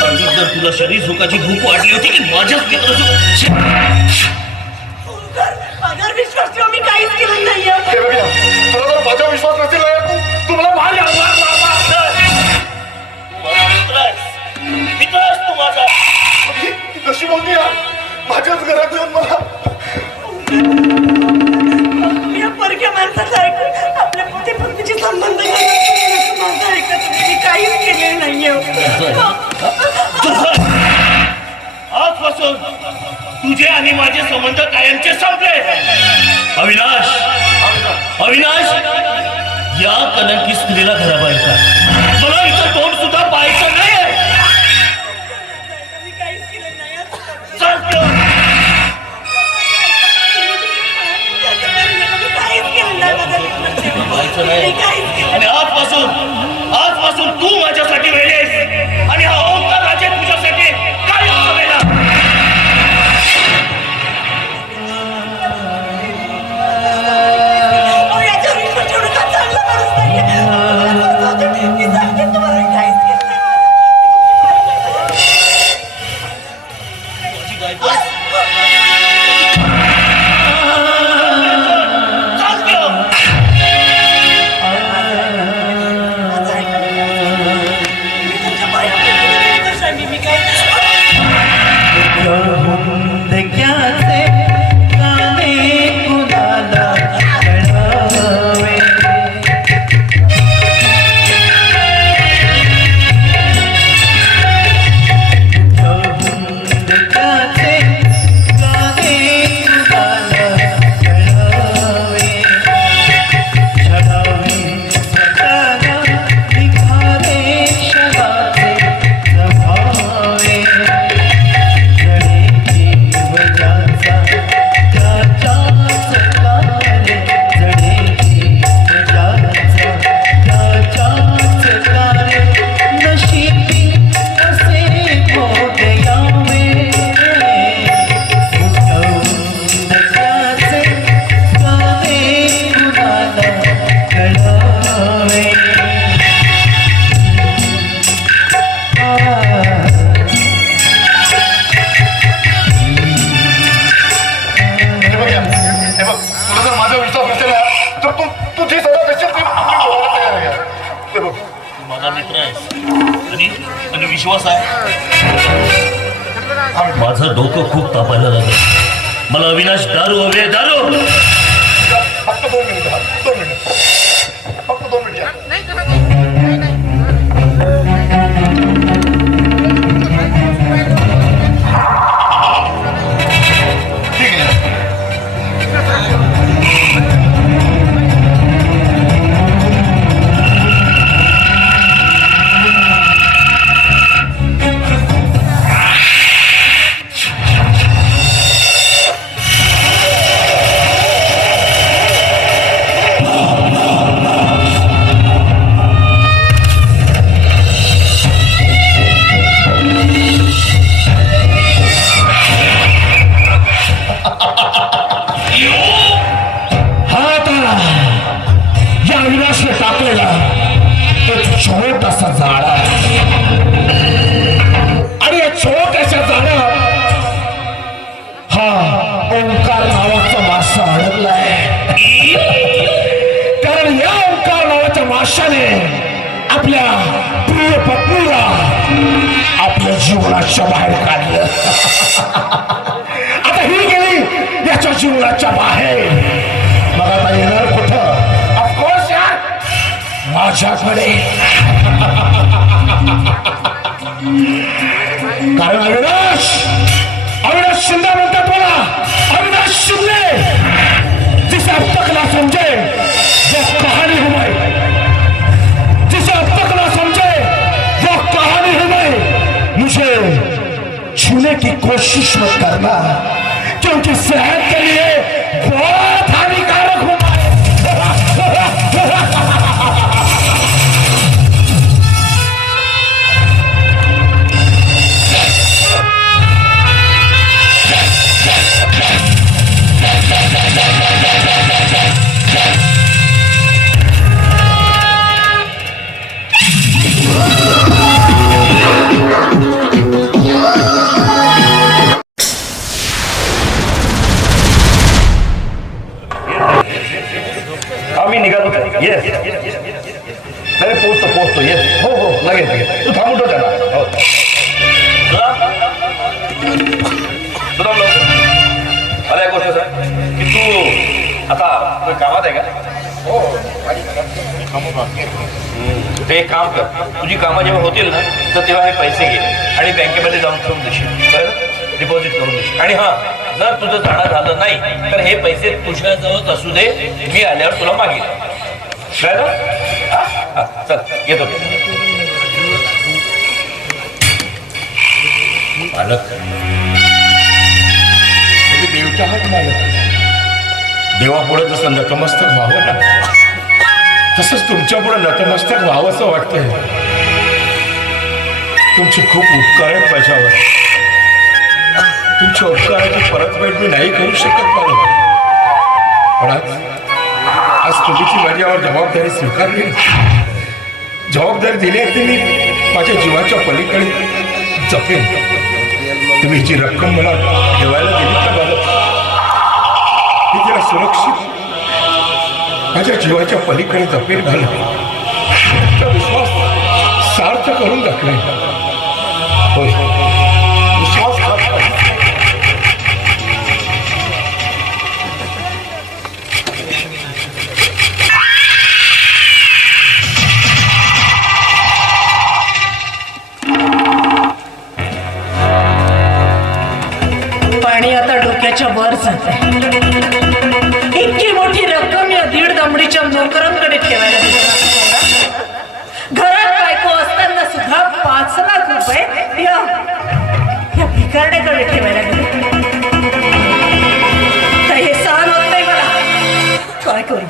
आणि जर तुला शरीर सुखाची भूक वाढली होती की माझ्याच मित्राची ओंकार, माझ्यावर विश्वास ठेवा. मी काहीच केलं नाहीये. हे बघ या, तुला जर माझा विश्वास नसेल ना, तू मला मार. मित्र आहेस तू माझा. ही कशी बोलली यार? माझ्याच घरात येऊन मला मी या परक्या माणसाचं ऐकून आपल्या पती पत्नीचे संबंध माझं ऐकत मी काहीच केलेलं नाहीये. आजपासून तुझे आणि माझे संबंध कायमचे संपले. अविनाश, या कलंकी स्त्रीला घराबाहेर काढ. मला इथं तोंड सुद्धा पाहायचं नाही. मी काहीच केलं नाही. मी काहीच केलं नाही. माझ्या मी काहीच केलं. आणि आजपासून तू माझ्यासाठी वेळेस आणि हा ओंकार राजे तुझ्यासाठी काय वेळेला. याच्यावर विश्वास ठेवणं का चांगला माणूस नाहीये. मी सांगते तुम्हाला, मी काहीच केलं नाही. धक्याचे गाणे कुणाला कळावे. धक्याचे गाणे कुणाला कळावे. छळावे स्वतःला निघाले क्षणाचे जमावे. माझा मित्र आहे आणि विश्वास आहे. माझं डोकं खूप तापायला लागलं. मला अविनाश दारू हवे. दारू फक्त 2 मिनिट फक्त 2 मिनिट. ठीक आहे. छोटासा जाळा आणि या छोट्याशा जाळ्यात हा ओंकार नावाचा मासा अडकलाय. कारण या ओंकार नावाच्या माशाने आपल्या प्रिय पत्नीला आपल्या जीवनाच्या बाहेर काढलं. आता ही गेली याच्या जीवनाच्या बाहेर. मग आता येणार कुठं? ऑफकोर्स यार माझ्याकडे. कारण अविनाश शिंदे म्हणतात मला. अविनाश शिंदे जिसे अब तक ना समझे वो कहानी हूं मैं. जिसे अब तक ना समझे वो कहानी हूं मैं. मुझे छूने की कोशिश मत करना क्योंकि सेहत के लिए बहुत हानिकारक हूं मैं. आम्ही निघालो. येस नाही पोहोचतो येस. हो लगेच तू थांबतो त्याला. हो तुला मला एक गोष्ट सांग की तू आता कामात आहे का? हो ते एक काम कर. तुझी कामं जेव्हा होतील ना तर तेव्हा हे पैसे घे आणि बँकेमध्ये जाऊन ठेवून देशील. बरं डिपॉझिट करून देशील. आणि हा जर तुझं जाणं झालं नाही तर हे पैसे तुझ्याजवळच असू दे. मी आल्यावर तुला मागेल. चल येतो. मालक देवच्या हात मालक. देवापुढे जसं नतमस्तक व्हावं ना तसंच तुमच्या पुढे नतमस्तक व्हावं असं वाटतंय. तुमचे खूप उपकार आहेत माझ्यावर. तुमच्या उपकाराची परतफेड मी नाही करू शकत मालक. पण आज तुम्ही माझ्यावर जबाबदारी स्वीकारली. जबाबदारी दिली आहे ती मी माझ्या जीवाच्या पलीकडे जपेन. तुम्ही जी रक्कम मला ठेवायला दिली का मालक मी तिला सुरक्षित माझ्या जीवाच्या पलीकडे जपेन घाल. विश्वास सार्थ करून दाखले. होय विश्वासघात पाणी आता डोक्याच्या वर जात आहे. इतकी मोठी रक्कम या दीड दमडीच्या नोकरांकडे ठेवायला दिली. घरात बायको असताना सुद्धा 5 लाख रुपये या भिकारड्याकडे ठेवायला दिले. तर हे सहन होत नाही मला. काय करू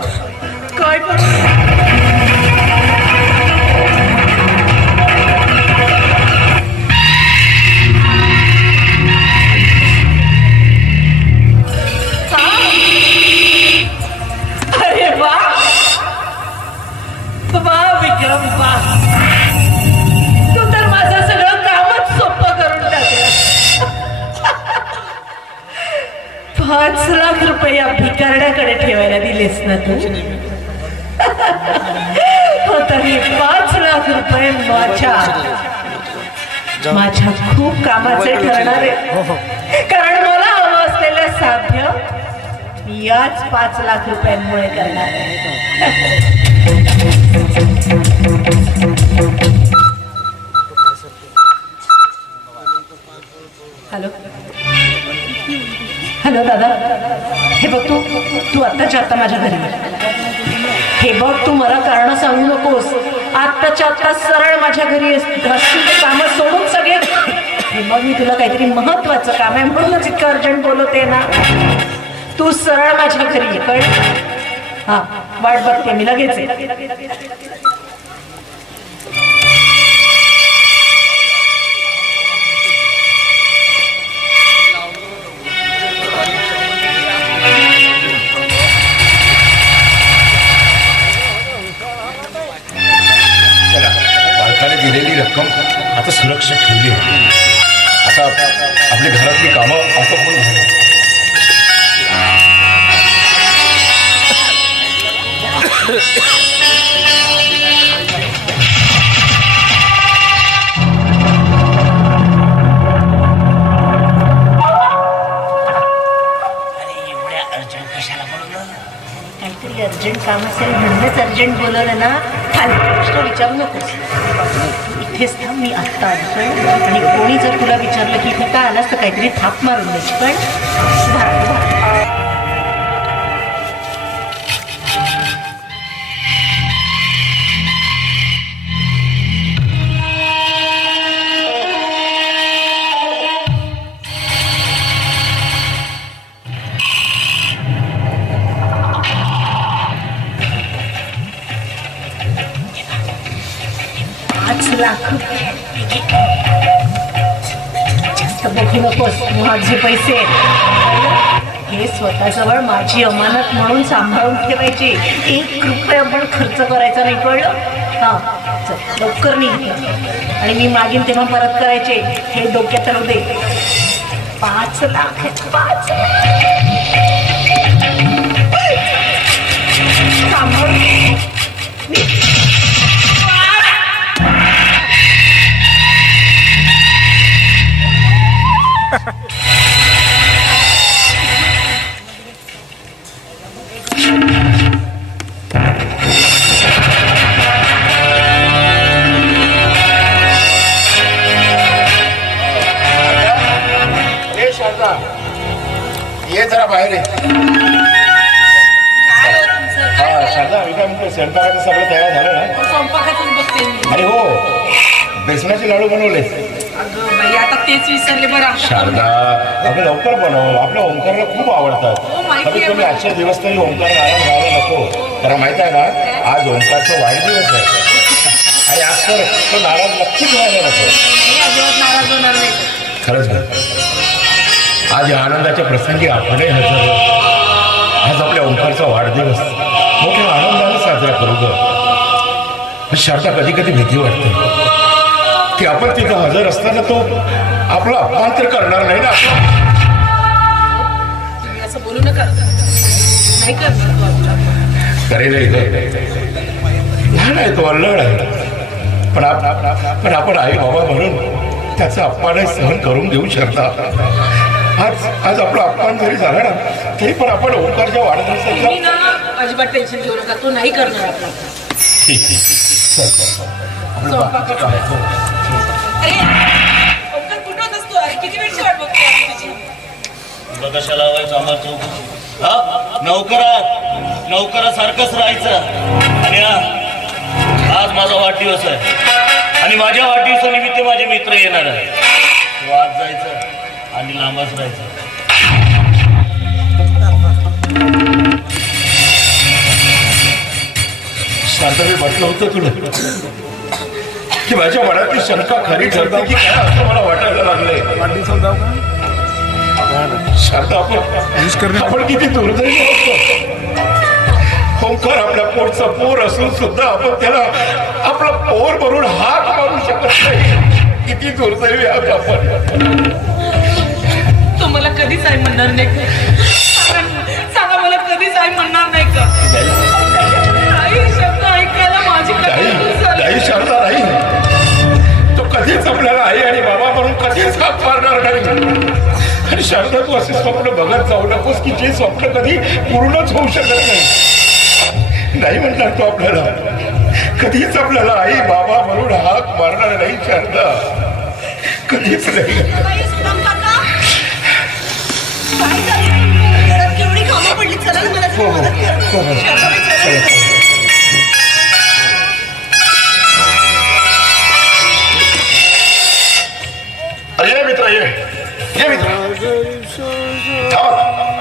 विक्रम बा. तू तर माझं सगळं कामच सोपं करून टाकलं. 5 लाख रुपये या भिकारड्याकडे ठेवायला दिलेस ना तू. तरी 5 लाख रुपये माझ्या खूप कामाचे ठरणार आहे. कारण मला हवं असलेलं साध्य याच 5 लाख रुपयांमुळे करणार आहे. हॅलो दादा. हे बघ तू आत्ताच्या आत्ता माझ्या घरी. हे बघ तू मला कारण सांगू नकोस. आत्ताच्या आत्ता सरळ माझ्या घरी काम सोडून सगळे. हे मग मी तुला काहीतरी महत्वाचं काम आहे म्हणूनच इतकं अर्जंट बोलवते ना. तू सरळ माझ्या घरी ये. कळ? हा वाट बघते मी लगेच. दिलेली रक्कम आता सुरक्षित ठेवली आहे. आता आपली घरातली कामं आटोपून झाली. काहीतरी अर्जंट काम असेल म्हणूनच अर्जंट बोलवलं ना. फालतू गोष्ट विचारू नकोस. इथेच थांब, मी आत्ता आलो. आणि कोणी जर तुला विचारलं की इथे का आलास तर काहीतरी थाप मारून द्यायची. पण जास्त बघू नकोस. माझे पैसे हे स्वतःजवळ माझी अमानत म्हणून सांभाळून ठेवायचे. 1 रुपया पण खर्च करायचा नाही, कळलं? हा चल लवकर निघ. आणि मी मागीन तेव्हा परत करायचे. हे डोक्यात राहू दे. 5 लाख 5 सांभाळून ये जरा बाहेर ये. शारदा मी काय म्हणतो, स्वयंपाकाचं सगळं तयार झालं ना? स्वयंपाकातच बघते मी. अरे हो, बेसनाचे लाडू बनवले. अगं बाई आता तेच विसरले बरं. शारदा अगं लवकर बनव, आपल्या ओंकारला खूप आवडतात. हो, माहिती आहे. अगं तुम्ही आजच्या दिवस तरी ओंकार आराम घ्यायला नको. कारण माहित आहे ना, आज ओंकारचा वाढदिवस आहे. आणि आज तर तो नाराज नक्कीच व्हायला नको. मी अजिबात नाराज होणार नाही. खरंच ग, आज या आनंदाच्या प्रसंगी आपणही हजर आहोत. आज आपल्या ओंकारचा वाढदिवस मोठ्या आनंदाने साजरा करू ग. शारदा कधी कधी भीती वाटते की आपण तिथं हजर असताना तो आपला अपमान तर करणार नाही ना. तुम्ही असं बोलू नका. नाही करणार तू आपला. करेल लहान आहे तो, अल्लड आहे. पण आपण आई बाबा म्हणून त्याचा अपमानही सहन करून घेऊ शकता. आज आपला अपमान जरी झाला ना तरी पण आपण ओंकारच्या वाढदिवसाचा तुम्ही ना अजिबात टेन्शन घेऊ नका. तो नाही करणार आपला. स्वयंपाकाचं. अरे ओंकार कुठं होतास तू? अरे किती वेळची वाट बघतोय आम्ही तुझी. तुला कशाला लावायचं आम्हाला चौकशी? हा नौकरासारखंच राहायचं. आणि आज माझा वाढदिवस आहे आणि माझ्या वाढदिवसानिमित्त माझे मित्र येणार आहे. तू आज जायचं आणि लांबच राहायचं. शांत मी म्हटलं होतं तुला की माझ्या मनातली शंका खरी ठरते की काय असं मला वाटायला लागलंय. शांत आपण किती दुर्दैवी असतो. ओंकार आपल्या पोटचा पोर असून सुद्धा आपण त्याला आपला पोर म्हणून हाक मारू शकत नाही. किती दुर्दैवी आहोत आपण. तो मला कधीच आई म्हणणार नाही का? सांगा मला कधीच आई म्हणणार नाही का? आई शब्द ऐकायला माझी नाही शारदा नाही. तो कधीच आपल्याला आई आणि बाबा म्हणून कधीच हाक मारणार नाही. आणि शारदा तू असे स्वप्न बघत जाऊ नकोस की जे स्वप्न कधी पूर्णच होऊ शकत नाही म्हणणार तो आपल्याला. कधीच आपल्याला आई बाबा म्हणून हाक मारणार नाही शारदा. कधीच नाही. केवढी कामं पडली. चला ना मला जरा मदत करा. ये मित्र ये मित्र.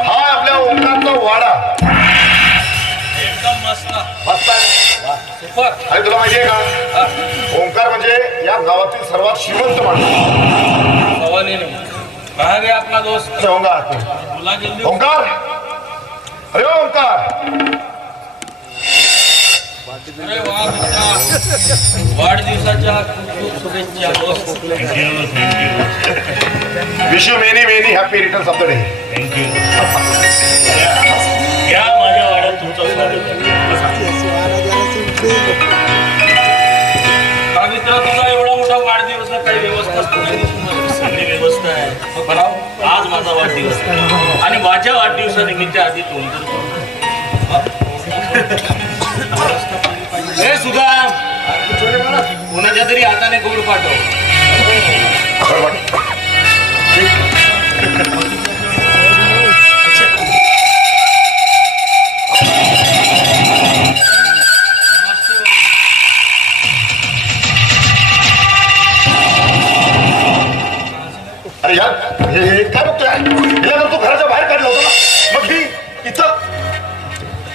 हा आपल्या ओंकारचा वाडा. एकदम मस्त. आणि तुला माहितीये का, ओंकार म्हणजे या गावातील सर्वात श्रीमंत माणूस. कहा गया अपना दोस्त? ओंकार, ओंकार, अरे ओंकार. अरे वा मित्रा. वाढदिवसाच्या खूप खूप शुभेच्छा. Wish you many many happy returns of the day. या माझ्या वाड्यात तुमचं स्वागत आहे. का मित्रा तुझा एवढा मोठा वाढदिवस आहे, काही व्यवस्था सगळी व्यवस्था आहे. बरा. आज माझा वाढदिवस आहे आणि माझ्या वाढदिवसानिमित्त आधी तोंड हे सुद्धा कोणाच्या तरी हाताने गोड पाठव. अरे यार हे काय बघतोय? हिला जर तू घराच्या बाहेर काढलं होतं ना, मग ही इथं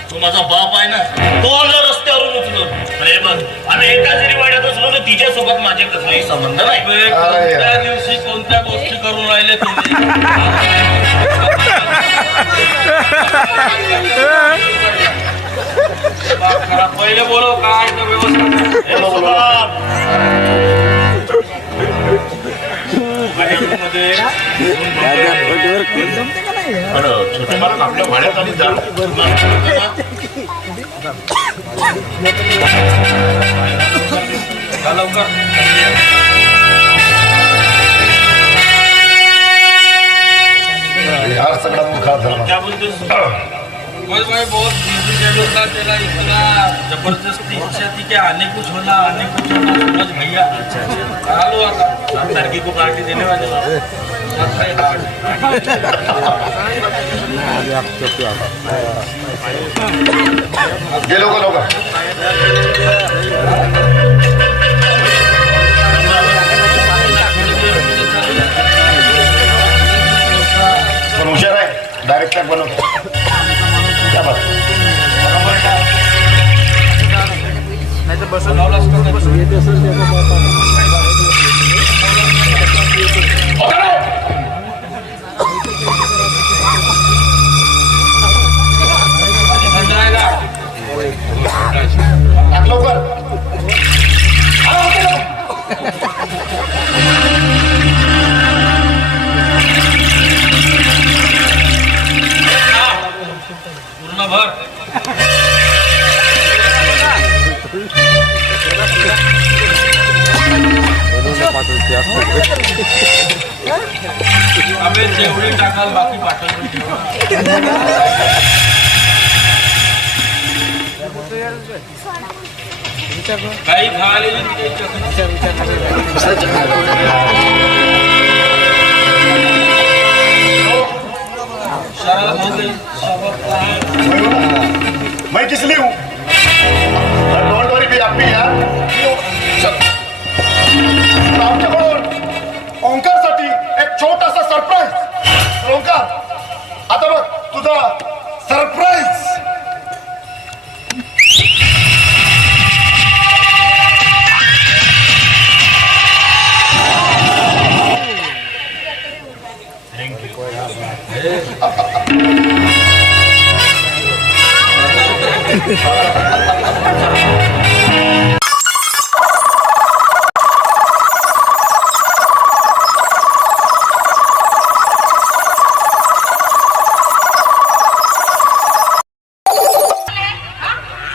तो माझा बाप आहे ना, तो आला रस्त्यावरून उचलून. अरे बघ, आम्ही एका जरी वाड्यात असलो तर तिच्यासोबत माझे कसलाही संबंध नाही. कोणत्या दिवशी कोणत्या गोष्टी करून राहिले तुम्ही? पहिले बोलव काय तर व्यवस्था. हे सुद्धा छोटे मला आपल्या वाड्यात आधी जा लवकर. यार सगळा मूर्खा झाला. त्याबद्दल कोई भाई बहुत बिजी शेड्यूल था तेरा. इतना जबरदस्ती इच्छा थी कि आने कुछ होना सूरज भैया. आलो आता 7 तारखे को पार्टी देने वाले हैं. गेलो का लोक? पण हुशार आहे, डायरेक्ट टॅग बनवतो. क्या बात. टाक लवकर. पूर्ण भर. आम्ही जेवढी टाकाल बाकी पाठवून काही खाली मैं किस लिए हूँ? डोंट वरी बी हॅपी यार. आमच्याकडून ओंकारसाठी एक छोटासा सरप्राईज. ओंकार, आता बघ तुझा सरप्राईज.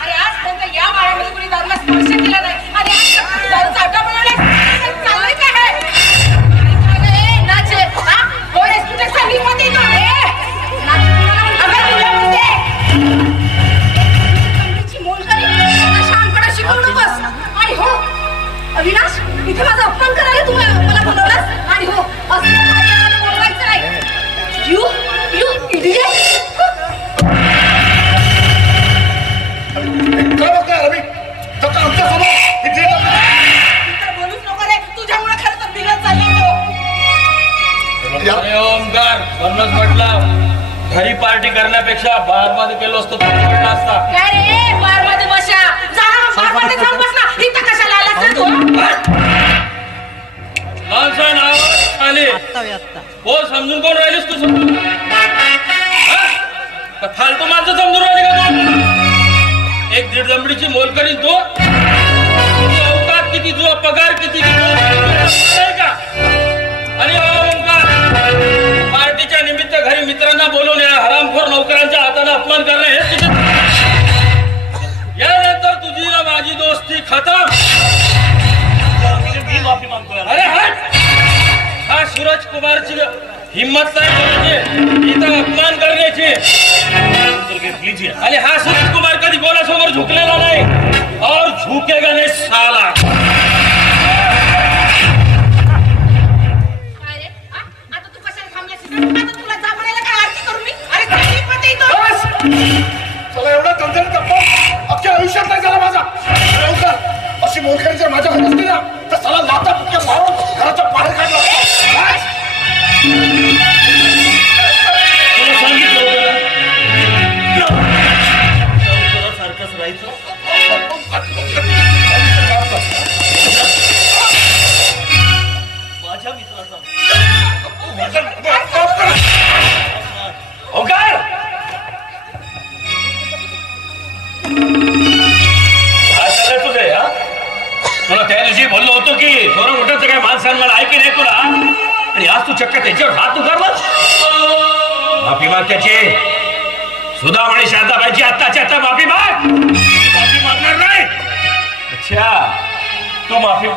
अरे आजपर्यंत या वाड्यामध्ये कोणी दारूला स्पर्श केला नाही आणि आज दारूचा अड्डा बनवलाय. चाललंय काय हे? अरे नाचे, हा? होय, तुझ्या सांगलीमध्ये येतो. नाच, अगं तुला म्हणते. चांगलीची मोल करी, आता शहाणपणा शिकवू नकोस. आणि हो, अविनाश, इथे माझा अपमान करायला तू मला बोलवलास. आणि हो, असं माझ्यामध्ये बोलवायचं नाही. You idiot. काय बघताय रवी? फक्त आमच्यासमोर हे जे तर बोलूच नको रे. तुझ्यामुळे खरं तर बिघडत चाललंय तो. अरे ओमकार म्हणूनच म्हटलं घरी पार्टी करण्यापेक्षा बाहेर मध्ये केलो असतो तर पडला असता. काय रे बारमध्ये बसा. जा बारमध्ये जाऊन बस ना. इथं कशाला आलास रे तू? माणसं नाव आले बोल. समजून कोण राहिलीस तू? समजून फालतू माणसं समजून राहिली का तू? एक दीड दमडीची मोल करीन तो तुझी अवकात किती, तुझा पगार किती आहे का? आणि ओंकार, पार्टीच्या निमित्त घरी मित्रांना बोलवणे, हरामखोर नोकरांच्या हाताने अपमान करणे, हे तुझे. यानंतर तुझी ना माझी दोस्ती खतम. मी माफी मागतोय. अरे हट. हा सूरज कुमारची हिम्मत नाही बोलायची, इथं अपमान करण्याची. प्लीज आणि हा सूरज कुमार कधी कोणासमोर झुकलेला नाही और झुकेगा नाही साला. अरे हा? आता तू कशाला थांबलास इथं? आता तुला जा म्हणायला काय आरती करू मी? अरे चांगली पत आहे इथं. चला एवढा तंत्र टप्पा अख्ख्या आयुष्यात नाही झाला माझा. ओंकार, अशी मोलकरी जर माझ्या घरी असती ना तर चला लाथा पुक्या मारून घराच्या बाहेर काढला. तुला सांगितलं होतं ना सारखंच राहायचं. माझ्या मित्राचा ओंकार, काय चाललंय तुझे? हा, तुला त्या दिवशी बोललो होतो की थोडं मोठ्याचं काय मान सन्मान आहे की नाही तुला, आणि आज तू चक्क त्याच्यावर हात उगारलास. माफी माग त्याची. सुदाम आणि शारदाबाईची आत्ताच्या आता माफी माग. माफी मागणार नाही. अच्छा, तू माफी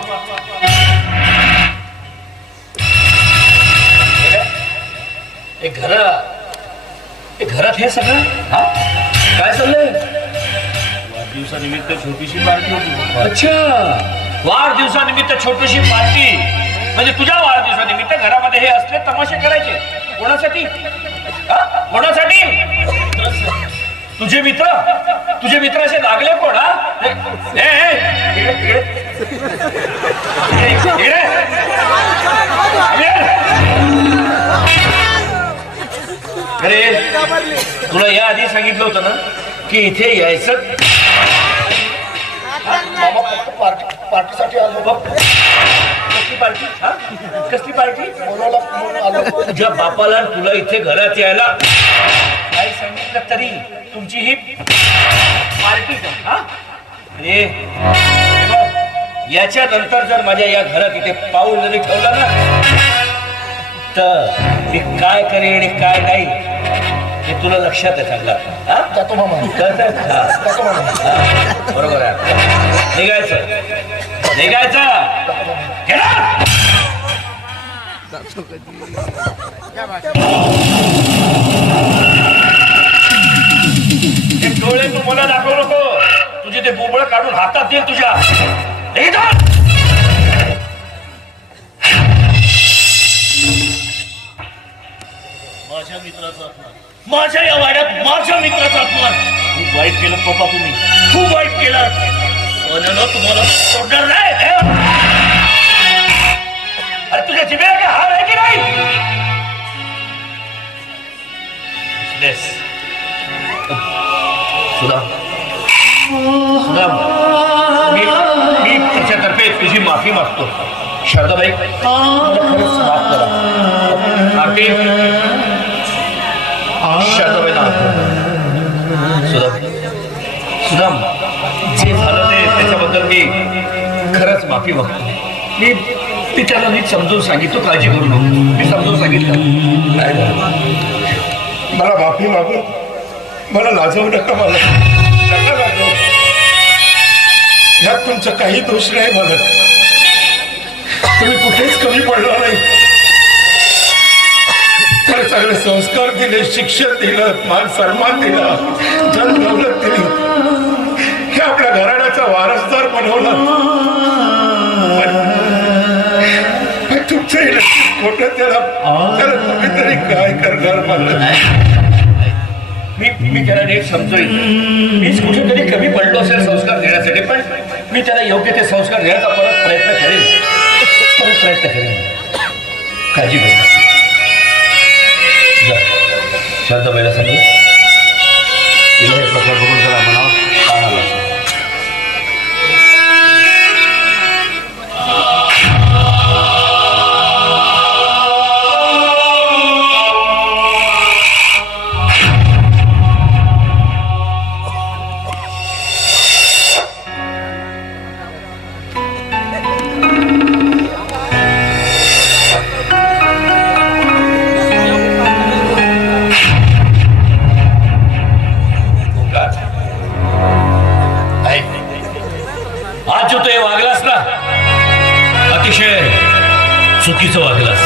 घरात हे सगळं हा काय चाललंय? वाढदिवसानिमित्त छोटीशी पार्टी होती. अच्छा, वाढदिवसानिमित्त छोटीशी पार्टी म्हणजे तुझ्या वाढदिवसानिमित्त घरामध्ये हे असले तमाशे करायचे. कोणासाठी? कोणासाठी? तुझे मित्र असे लागले कोण? अरे तुला या आधी सांगितलं होतं ना की इथे यायचं. मामा फक्त पार्टीसाठी आलो. कसली पार्टी? हा, कसली पार्टी? बोलवला म्हणून आलो. तुझ्या बापाला तुला इथे घरात यायला काही सांगितलं तरी तुमची ही पार्टी का? हा, अरे याच्या नंतर जर माझ्या या घरात इथे पाऊल जरी ठेवलं ना तर मी काय करेन आणि काय नाही हे तुला लक्षात आहे चांगला. जातो मामा. जातो मामा. बरोबर आहे. निघायचं. डोळे तू मला दाखवू नको. तुझे ते बोबळ काढून हातात देईल तुझ्या. माझ्या मित्राचा अपमान, माझ्या या वाड्यात माझ्या मित्राचा अपमान. खूप वाईट केलं पप्पा तुम्ही, खूप वाईट केलं. तुम्हाला सोडणार नाही. अरे तुझ्या जिभेला काय हार आहे की नाही? सुदाम, मी तिच्यातर्फे तुझी माफी मागतो. शारदाबाई, खरंच माफ करा. शारदाबाईला सुदाम, जे झालं ते त्याच्याबद्दल मी खरंच माफी मागतो. मी त्याला नीट समजून सांगितलं. काळजी करू नको. मी समजून सांगितलं. नाही मला माफी मागून मला लाजवू नका. मला नका लाजवू. ह्यात तुमचं काही दोष नाही. मला तुम्ही कुठेच कमी पडला नाही. मला चांगले संस्कार दिले, शिक्षण दिलं, मान सन्मान दिला, जन दौलत दिली. हे आपल्या घराण्याचा वारसदार बनवलं. तुमचं इलेक्ट्रिक खोटं त्याला तुम्ही तरी काय करणार? मला मी त्याला नीट समजून मीच कुठेतरी कमी पडलो असेल संस्कार देण्यासाठी, पण मी त्याला योग्य ते संस्कार देण्याचा परत प्रयत्न करेन. काळजी घेऊ. शारदाबाईला सांगू तिला हे प्रकार बघून जरा मनावर ताण आला. आज जो तू हे वागलास ना, अतिशय चुकीचं वागलास.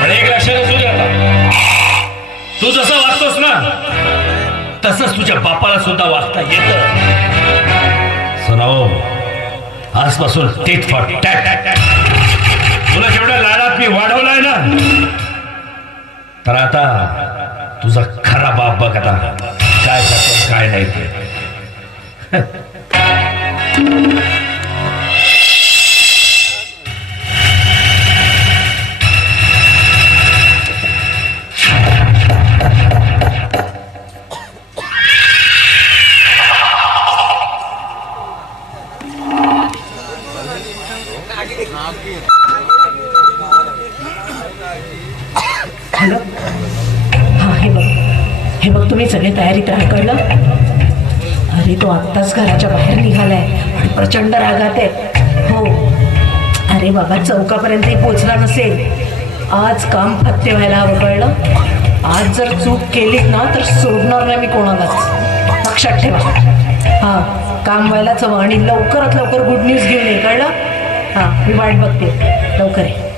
पण एक लक्षात असू दे, आता तू जसं वागतोस ना तसंच तुझ्या बापाला सुद्धा वागता येतं. सुनाओ, आजपासून टेट फॉर टॅट. तुला जेवढ्या लाडात मी वाढवलाय ना, तर आता तुझा खरा बाप बघ आता काय करतो काय नाही ते. हॅलो, हा हे बघ तुम्ही सगळे तयारीत राहा, कळलं? अरे तो आत्ताच घराच्या बाहेर निघालाय आणि प्रचंड रागात आहे. हो, अरे बाबा चौकापर्यंतही पोचला नसेल. आज काम फत्ते व्हायला हवं, कळलं? आज जर चूक केलीत ना तर सोडणार नाही मी कोणालाच, लक्षात ठेवा. हा, काम व्हायलाच हवं आणि लवकरात लवकर गुड न्यूज घेऊन ये, कळलं? हा, मी वाट बघते, लवकर ये.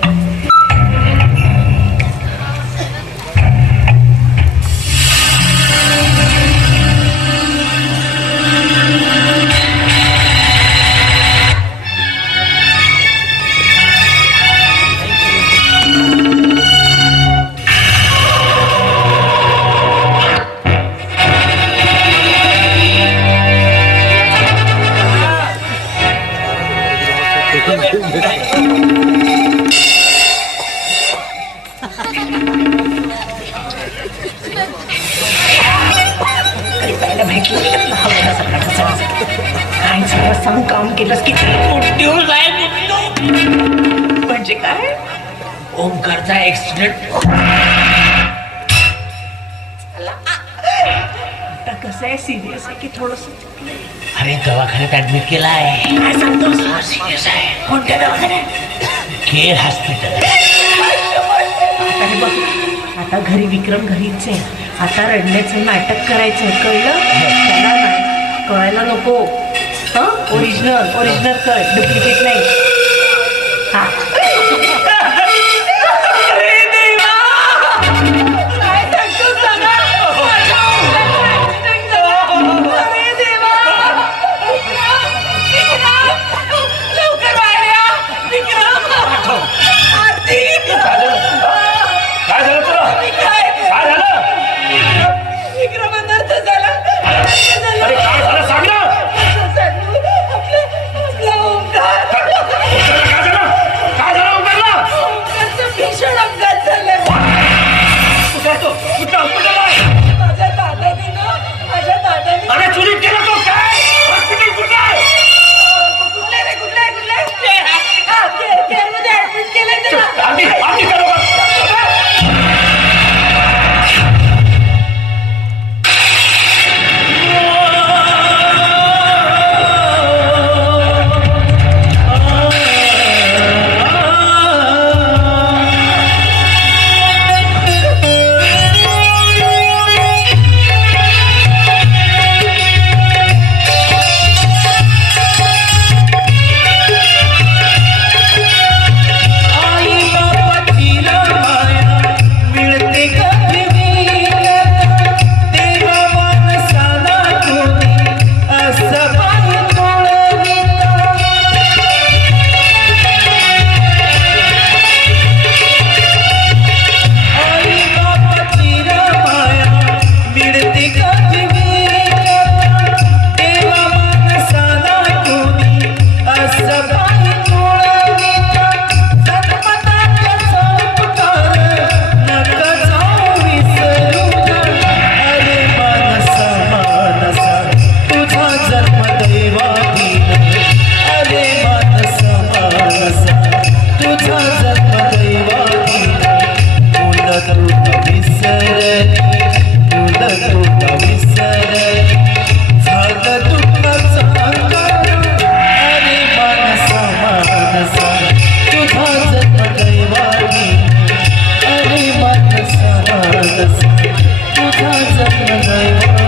काय सगळं सांग, काम केलंस की म्हणजे काय? ओमकारचा ऍक्सिडेंट. आता कसं आहे, सिरियस आहे की थोडस? अरे दवाखान्यात ऍडमिट केला आहे. काय सांगतोस? सिरियस आहे. कोणत्या दवाखान्यात? Care hospital. आता हे बघ, आता घरी विक्रम घरीच आहे. आता रडण्याचं नाटक करायचं, कळलं? त्याला नाही कळायला नको. हा, ओरिजिनल कर, डुप्लिकेट नाही. हा, तुझा जन्म